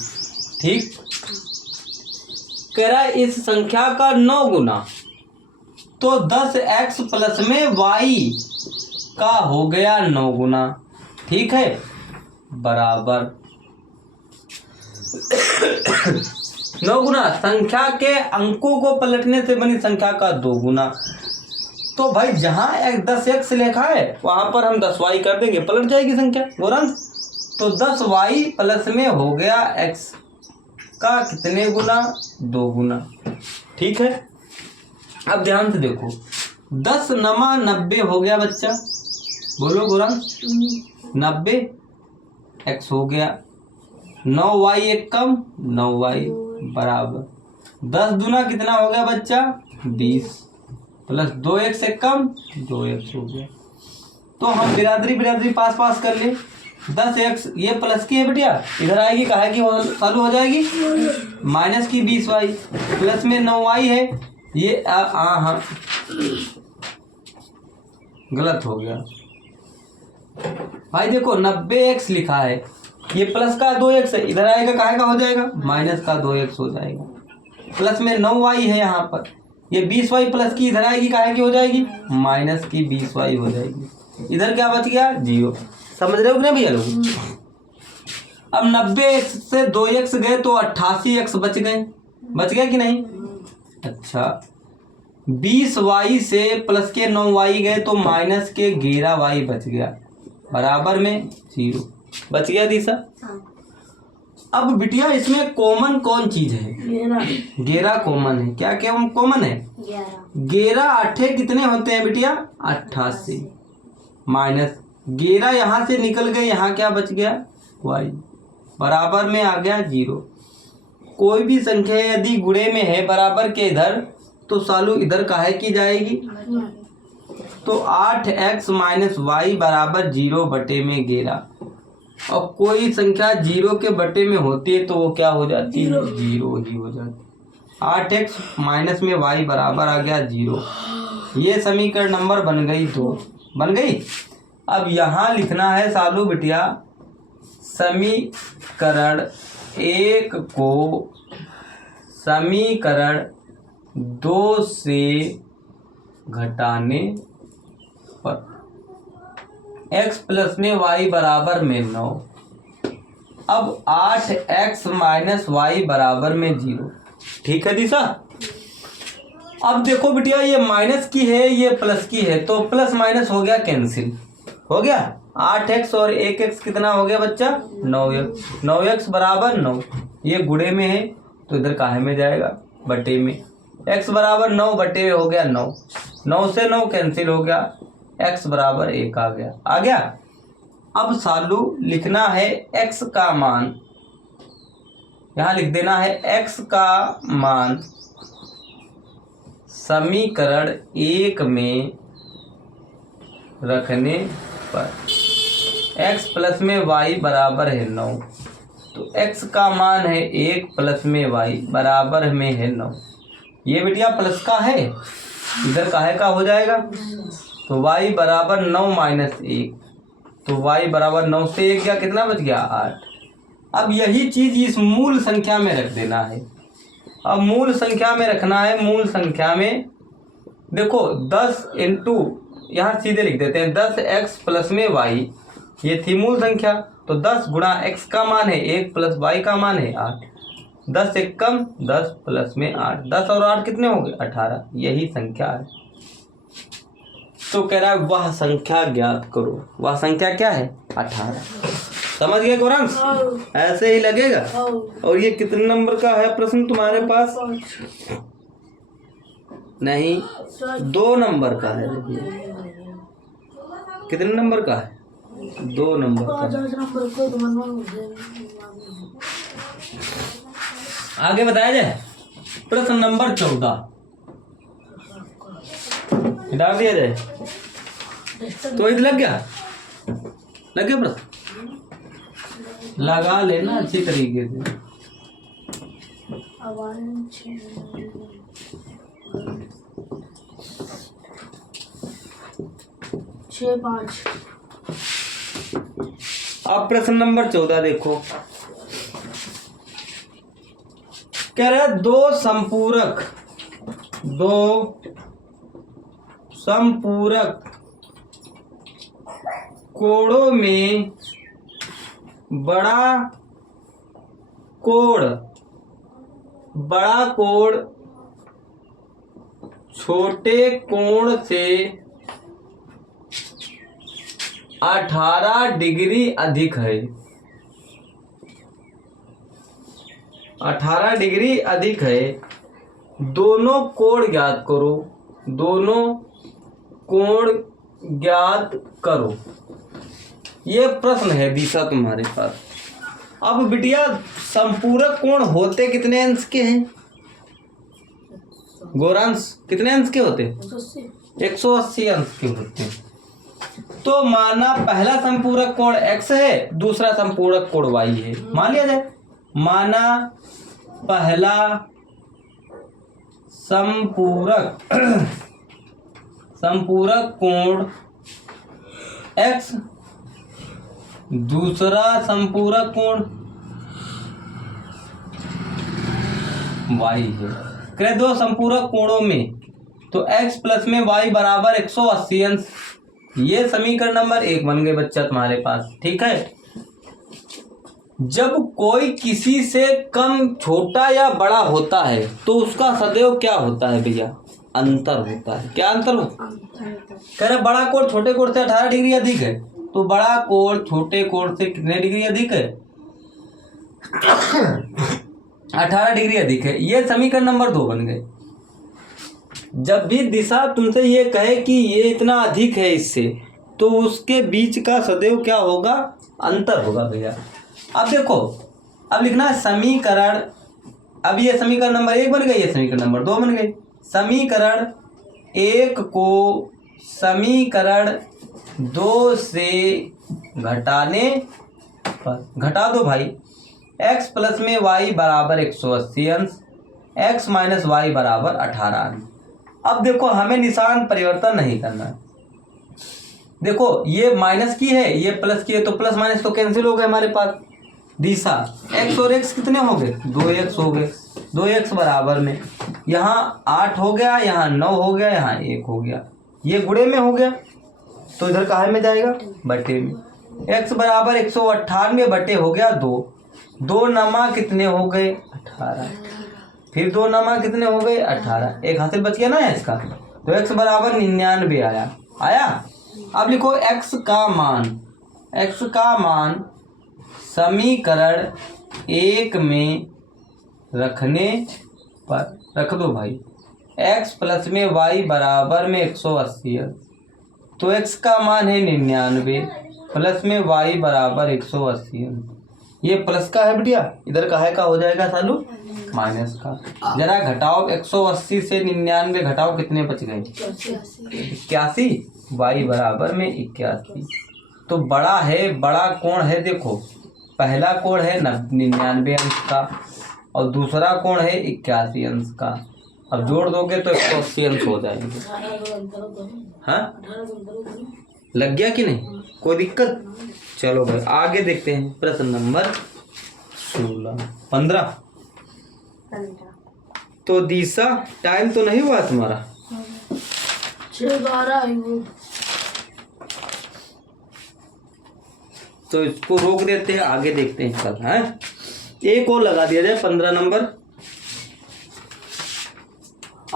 ठीक। कह रहा है इस संख्या का 9 गुना, तो 10x प्लस में y का हो गया 9 गुना, ठीक है, बराबर 9 गुना संख्या के अंकों को पलटने से बनी संख्या का 2 गुना। तो भाई जहां 10x लिखा है वहां पर हम 10y कर देंगे, पलट जाएगी संख्या गौरंग। तो 10y प्लस में हो गया x का कितने गुना? 2 गुना, ठीक है। अब ध्यान से देखो 10 नमा 90 हो गया बच्चा, बोलो गौरंग। 90 x हो गया, 9y एक कम 9y बराबर 10 दूना कितना हो गया बच्चा? 20 प्लस 2x एक कम 2x हो गया। तो हम बिरादरी पास कर ले। 10x ये प्लस की है बेटिया, इधर आएगी कहा कि चालू हो जाएगी, माइनस की 20y प्लस में 9y है। ये हाँ गलत हो गया भाई। देखो 90x लिखा है, ये प्लस का 2x है, इधर आएगा काहे का हो जाएगा? माइनस का 2x हो जाएगा। प्लस में 9y है यहाँ पर, ये 20y प्लस की इधर आएगी काहे की हो जाएगी? माइनस की 20y हो जाएगी। इधर क्या बच गया? 0। समझ रहे हो कि नहीं भैया लोग? अब 90x से 2x गए तो 88x बच गए कि नहीं? अच्छा 20y से प्लस के 9y गए तो माइनस के 11y बच गया, बराबर में 0 बच गया दिशा। अब बिटिया इसमें कॉमन कौन चीज है? 11 कॉमन है। क्या क्या कॉमन है? 11 8 कितने होते हैं बिटिया? 88 माइनस 11 यहाँ से निकल गए, यहाँ क्या बच गया? y बराबर में आ गया 0। कोई भी संख्या यदि गुणे में है बराबर के इधर, तो सालू इधर काहे की जाएगी? तो 8x माइनस वाई बराबर 0 बटे में 11। और कोई संख्या 0 के बटे में होती है तो वो क्या हो जाती है? 0 ही हो जाती है। 8x माइनस में y बराबर आ गया 0। ये समीकरण नंबर बन गई 2, बन गई। अब यहाँ लिखना है सालू बिटिया समीकरण 1 को समीकरण 2 से घटाने पर। x प्लस में y बराबर में 9। अब 8x माइनस वाई बराबर में 0। ठीक है दिशा। अब देखो बिटिया ये माइनस की है ये प्लस की है तो प्लस माइनस हो गया कैंसिल, हो गया। 8x और 1x कितना हो गया बच्चा 9x। 9x बराबर 9, ये गुणे में है तो इधर काहे में जाएगा बटे में। x बराबर 9 बटे हो गया 9, 9 से 9 कैंसिल हो गया, x बराबर 1 आ गया। आ गया। अब सालू लिखना है x का मान, यहाँ लिख देना है x का मान समीकरण 1 में रखने पर x प्लस में y बराबर है 9, तो x का मान है 1 प्लस में y बराबर में है 9। ये बिटिया प्लस का है, इधर काहे का हो जाएगा, तो y बराबर 9 माइनस 1, तो y बराबर 9 से 1 गया, कितना बच गया 8। अब यही चीज इस मूल संख्या में रख देना है। अब मूल संख्या में रखना है, मूल संख्या में देखो 10 इंटू, यहाँ सीधे लिख देते हैं 10x प्लस में y, ये थी मूल संख्या, तो 10 गुणा x का मान है 1 प्लस y का मान है 8, 10 एक कम 10 प्लस में 8, 10 और 8 कितने हो गए 18, यही संख्या है। तो कह रहा है वह संख्या ज्ञात करो, वह संख्या क्या है 18। समझ गए गौरांश, ऐसे ही लगेगा। और ये कितने नंबर का है प्रश्न तुम्हारे पास, नहीं 2 नंबर का है। कितने नंबर का है 2 नंबर का। आगे बताया जाए प्रश्न नंबर 14 डाल दिया जाए तो इधर लग गया प्रश्न, लगा लेना अच्छी तरीके से। अब प्रश्न नंबर 14 देखो, कह रहा है दो संपूरक कोणों में बड़ा कोण छोटे कोण से 18 डिग्री अधिक है। 18 डिग्री अधिक है, दोनों कोण ज्ञात करो, दोनों कोण ज्ञात करो। ये प्रश्न है दिशा तुम्हारे पास। अब बिटिया संपूरक कोण होते कितने अंश के हैं गौरांश, कितने अंश के होते 180 अंश के होते हैं। तो माना पहला संपूरक कोण x है, दूसरा संपूरक कोण y है, मान लिया जाए। माना पहला संपूरक कोण x, दूसरा संपूरक कोण y है। करे दो संपूरक कोणों में, तो x प्लस में y बराबर 180 अंश। ये समीकरण नंबर 1 बन गए बच्चा तुम्हारे पास। ठीक है। जब कोई किसी से कम छोटा या बड़ा होता है तो उसका सदैव क्या होता है भैया, अंतर होता है। क्या अंतर होता है, कह रहे बड़ा कोण छोटे कोण से 18 डिग्री अधिक है, तो बड़ा कोण छोटे कोण से कितने डिग्री अधिक है 18 डिग्री अधिक है। ये समीकरण नंबर 2 बन गए। जब भी दिशा तुमसे ये कहे कि ये इतना अधिक है इससे, तो उसके बीच का सदैव क्या होगा, अंतर होगा भैया। अब देखो, अब लिखना है समीकरण, अब ये समीकरण नंबर 1 बन गई, ये समीकरण नंबर 2 बन गई। समीकरण 1 को समीकरण 2 से घटाने पर, घटा दो भाई, x प्लस में y बराबर 180 अंश, x माइनस वाई बराबर 18 अंश। अब देखो हमें निशान परिवर्तन नहीं करना है। देखो ये माइनस की है, ये प्लस की है, तो प्लस माइनस तो कैंसिल हो गए हमारे पास। दिशा x और x कितने हो गए 2x हो गए, 2x बराबर में यहाँ 8 हो गया, यहाँ 9 हो गया, यहाँ 1 हो गया, ये गुणे में हो गया। तो इधर काहे में जाएगा, बटे में। x बराबर 198 बटे हो गया 2, 2 नमा कितने हो गए 18, फिर 2 नमा कितने हो गए 18, एक हासिल बच गया ना इसका, तो x बराबर 99 आया। अब लिखो x का मान समीकरण 1 में रखने पर, रख दो भाई, x प्लस में y बराबर में 180 है, तो x का मान है 99 प्लस में y बराबर 180 है। ये प्लस का है बिटिया, इधर काहे का हो जाएगा सालू, माइनस का। जरा घटाओ 180 से 99 घटाओ, कितने बच गए 81, y बराबर में 81। तो बड़ा है, बड़ा कोण है, देखो पहला कोण है 99 अंश का और दूसरा कोण है 81 अंश का। अब जोड़ दोगे तो 180 अंश हो जाएंगे। हाँ लग गया कि नहीं, कोई दिक्कत। चलो भाई आगे देखते हैं, प्रश्न नंबर 15। तो दिशा टाइम तो नहीं हुआ तुम्हारा, 6:12 है वो। तो इसको रोक देते हैं, आगे देखते हैं कल। है एक और लगा दिया जाए 15 नंबर।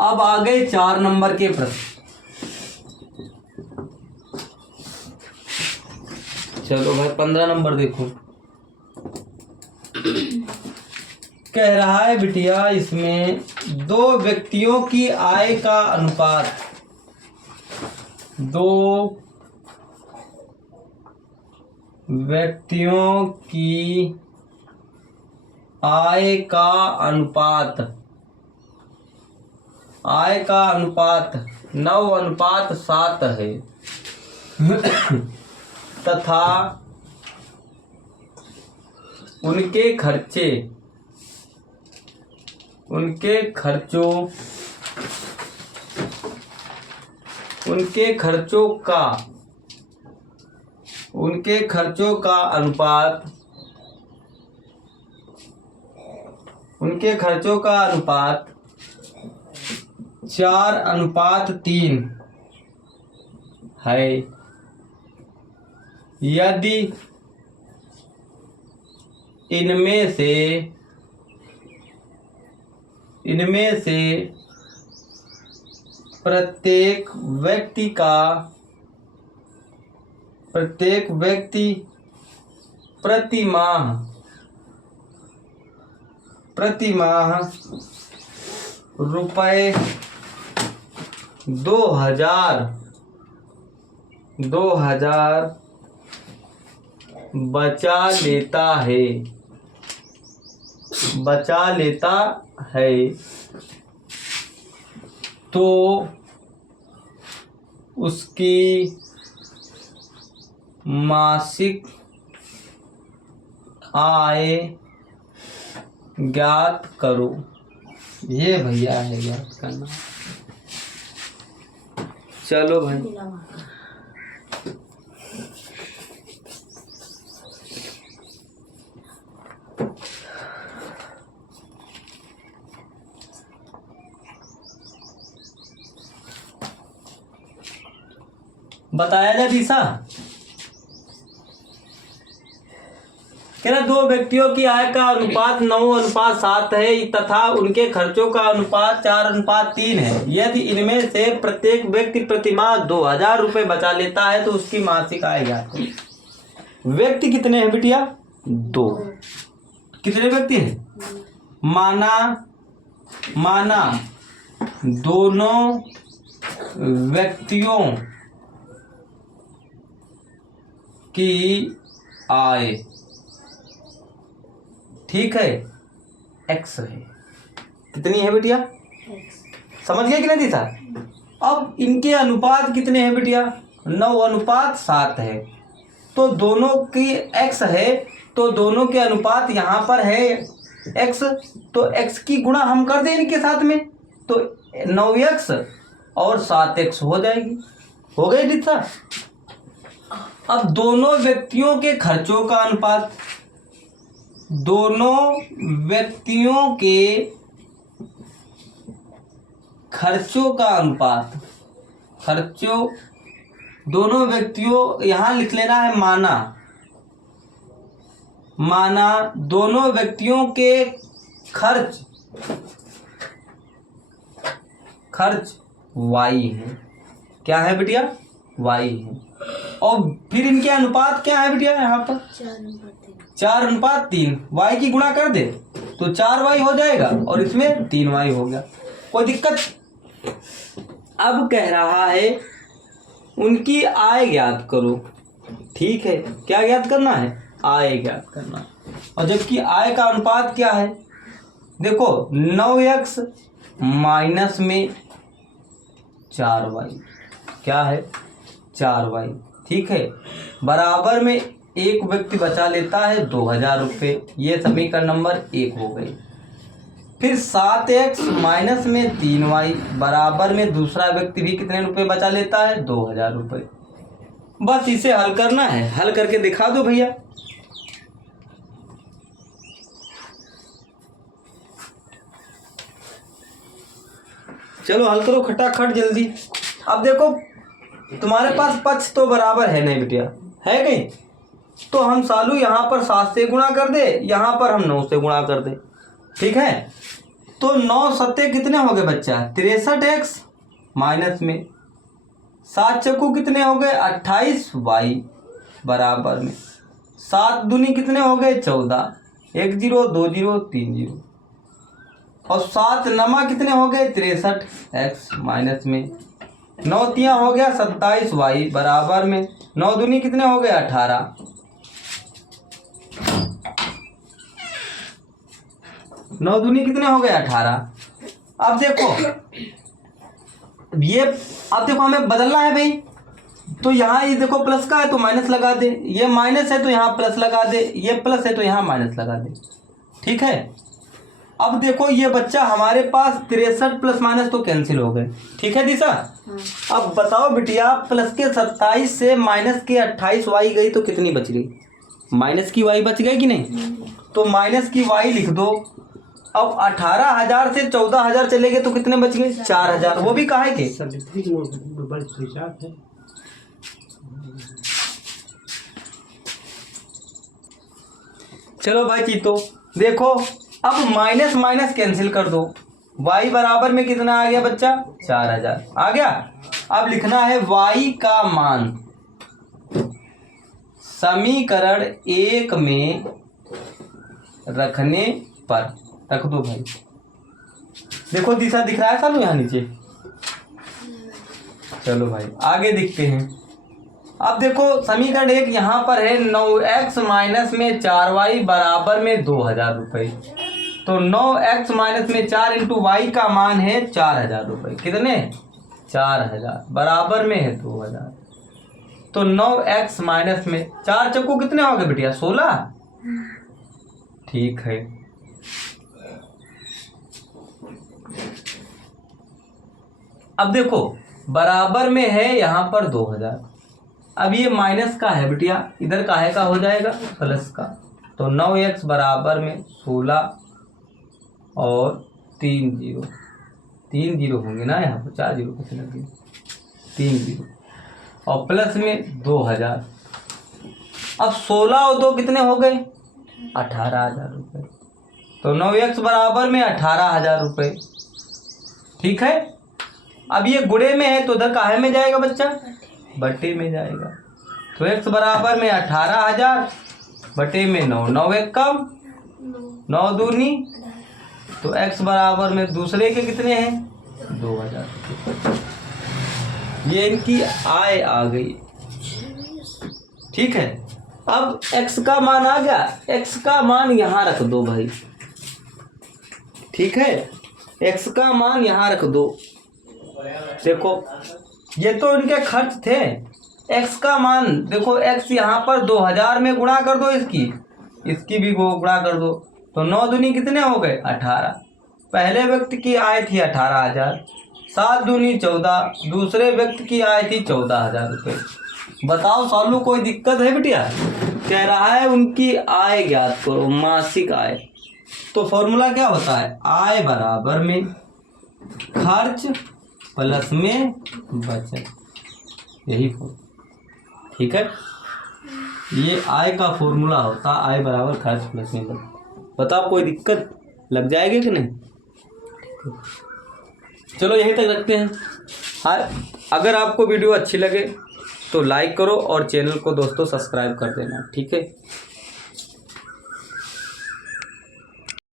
अब आ गए 4 नंबर के प्रश्न। चलो भाई 15 नंबर देखो, कह रहा है बिटिया इसमें 2 व्यक्तियों की आय का अनुपात, 2 व्यक्तियों की आय का अनुपात, आय का अनुपात 9:7 है तथा उनके खर्चों का अनुपात 4:3 है। यदि इनमें से प्रत्येक व्यक्ति प्रति माह रुपए 2000 बचा लेता है तो उसकी मासिक आय ज्ञात करो। ये भैया है ज्ञात करना। चलो भाई बताया जाए दिशा, कह रहा 2 व्यक्तियों की आय का अनुपात 9:7 है तथा उनके खर्चों का अनुपात 4:3 है। यदि इनमें से प्रत्येक व्यक्ति प्रतिमाह 2000 रुपये बचा लेता है तो उसकी मासिक आय ज्ञात करो। व्यक्ति कितने हैं बिटिया, 2। कितने व्यक्ति हैं, माना दोनों व्यक्तियों की आय, ठीक है, x है। कितनी है बेटिया, समझ गए कि नहीं दिशा। अब इनके अनुपात कितने हैं बेटिया, 9:7 है। तो दोनों की x है तो दोनों के अनुपात यहाँ पर है x, तो x की गुणा हम कर दें इनके साथ में, तो 9x और 7x हो जाएगी। हो गई दिशा। अब दोनों व्यक्तियों के खर्चों का अनुपात, दोनों व्यक्तियों के खर्चों का अनुपात, खर्चों दोनों व्यक्तियों, यहाँ लिख लेना है माना दोनों व्यक्तियों के खर्च y है। क्या है बिटिया? y है। और फिर इनके अनुपात क्या है बिटिया? यहाँ पर 4:3। y की गुणा कर दे तो 4y हो जाएगा और इसमें 3y हो गया। कोई दिक्कत? अब कह रहा है उनकी आय ज्ञात करो। ठीक है, क्या ज्ञात करना है? आय ज्ञात करना है। और जबकि आय का अनुपात क्या है? देखो 9x माइनस में 4y, क्या है? 4y। ठीक है, बराबर में एक व्यक्ति बचा लेता है 2000 रुपये। ये समीकरण नंबर 1 हो गई। फिर 7x माइनस में 3y बराबर में दूसरा व्यक्ति भी कितने रुपए बचा लेता है? 2000 रुपये। बस इसे हल करना है। हल करके दिखा दो भैया। चलो हल करो खटाखट जल्दी। अब देखो तुम्हारे पास पक्ष तो बराबर है नहीं बिटिया, है कहीं? तो हम सालू यहाँ पर 7 से गुणा कर दे, यहाँ पर हम 9 से गुणा कर दे। ठीक है, तो 9 सत्ते कितने हो गए बच्चा? 63x माइनस में 7 चक्कू कितने हो गए? 28y बराबर में 7 दूनी कितने हो गए? 14। 1 0 2 0 3 0 और 7 नमा कितने हो गए? 63x माइनस में 9 तिया हो गया 27y बराबर में 9 दूनी कितने हो गए? 18। 9 दूनी कितने हो गए? 18। अब देखो ये, अब देखो हमें बदलना है भाई। तो यहाँ ये देखो प्लस का है तो माइनस लगा दे, ये माइनस है तो यहाँ प्लस लगा दे, ये प्लस है तो यहाँ माइनस लगा दे। ठीक है, अब देखो ये बच्चा हमारे पास 63 प्लस माइनस तो कैंसिल हो गए। ठीक है दिशा? अब बताओ बिटिया, प्लस के 27 से माइनस के 28y गई तो कितनी बच गई? माइनस की y बच गई कि नहीं? तो माइनस की y लिख दो। अब 18,000 से 14,000 चले गए तो कितने बच गए? 4,000। वो भी काहे के? चलो भाई चीतो देखो, अब माइनस माइनस कैंसिल कर दो। y बराबर में कितना आ गया बच्चा? 4,000 आ गया। अब लिखना है y का मान समीकरण 1 में रखने पर। रख दो भाई। देखो दिशा दिख रहा है सालू यहाँ नीचे? चलो भाई आगे दिखते हैं। अब देखो समीकरण 1 यहाँ पर है 9x माइनस में 4y बराबर में 2000 रुपये। तो 9x माइनस में 4 इंटू वाई का मान है 4000 रुपये। कितने? 4000 बराबर में है 2000। तो 9x माइनस में 4 चक्कू कितने हो गए बेटिया? 16। ठीक है, अब देखो बराबर में है यहाँ पर 2000। अब ये माइनस का है बिटिया, इधर काहे का हो जाएगा? प्लस का। तो 9x बराबर में 16 और 3 0 होंगे ना, यहाँ पर 4 0 कैसे लगे? 3 0 और प्लस में 2000। अब 16 और 2 कितने हो गए? 18,000 रुपये। तो 9x बराबर में 18,000 रुपये। ठीक है, अब ये गुणे में है तो उधर काहे में जाएगा बच्चा? बटे में जाएगा। तो x बराबर में 18,000 बटे में 9, 9 एक कम 9 दूनी, तो x बराबर में दूसरे के कितने हैं? 2000। ये इनकी आय आ गई। ठीक है, अब x का मान आ गया। x का मान यहाँ रख दो भाई। ठीक है, x का मान यहाँ रख दो। देखो ये तो इनके खर्च थे। x का मान देखो, x यहाँ पर 2000 में गुणा कर दो, इसकी भी गुणा कर दो। तो 9 दूनी कितने हो गए? 18। पहले व्यक्ति की आय थी 18,000, 7 दूनी 14, दूसरे व्यक्ति की आय थी 14,000 रुपये। बताओ सालू कोई दिक्कत है बिटिया? कह रहा है उनकी आय ज्ञात करो, मासिक आय। तो फॉर्मूला क्या होता है? आय बराबर में खर्च प्लस में बचत। यही ठीक है, ये आय का फॉर्मूला होता है आय बराबर खर्च प्लस इनकम। बताओ कोई दिक्कत लग जाएगी कि नहीं? चलो यहीं तक रखते हैं। हाँ, अगर आपको वीडियो अच्छी लगे तो लाइक करो और चैनल को दोस्तों सब्सक्राइब कर देना, ठीक है।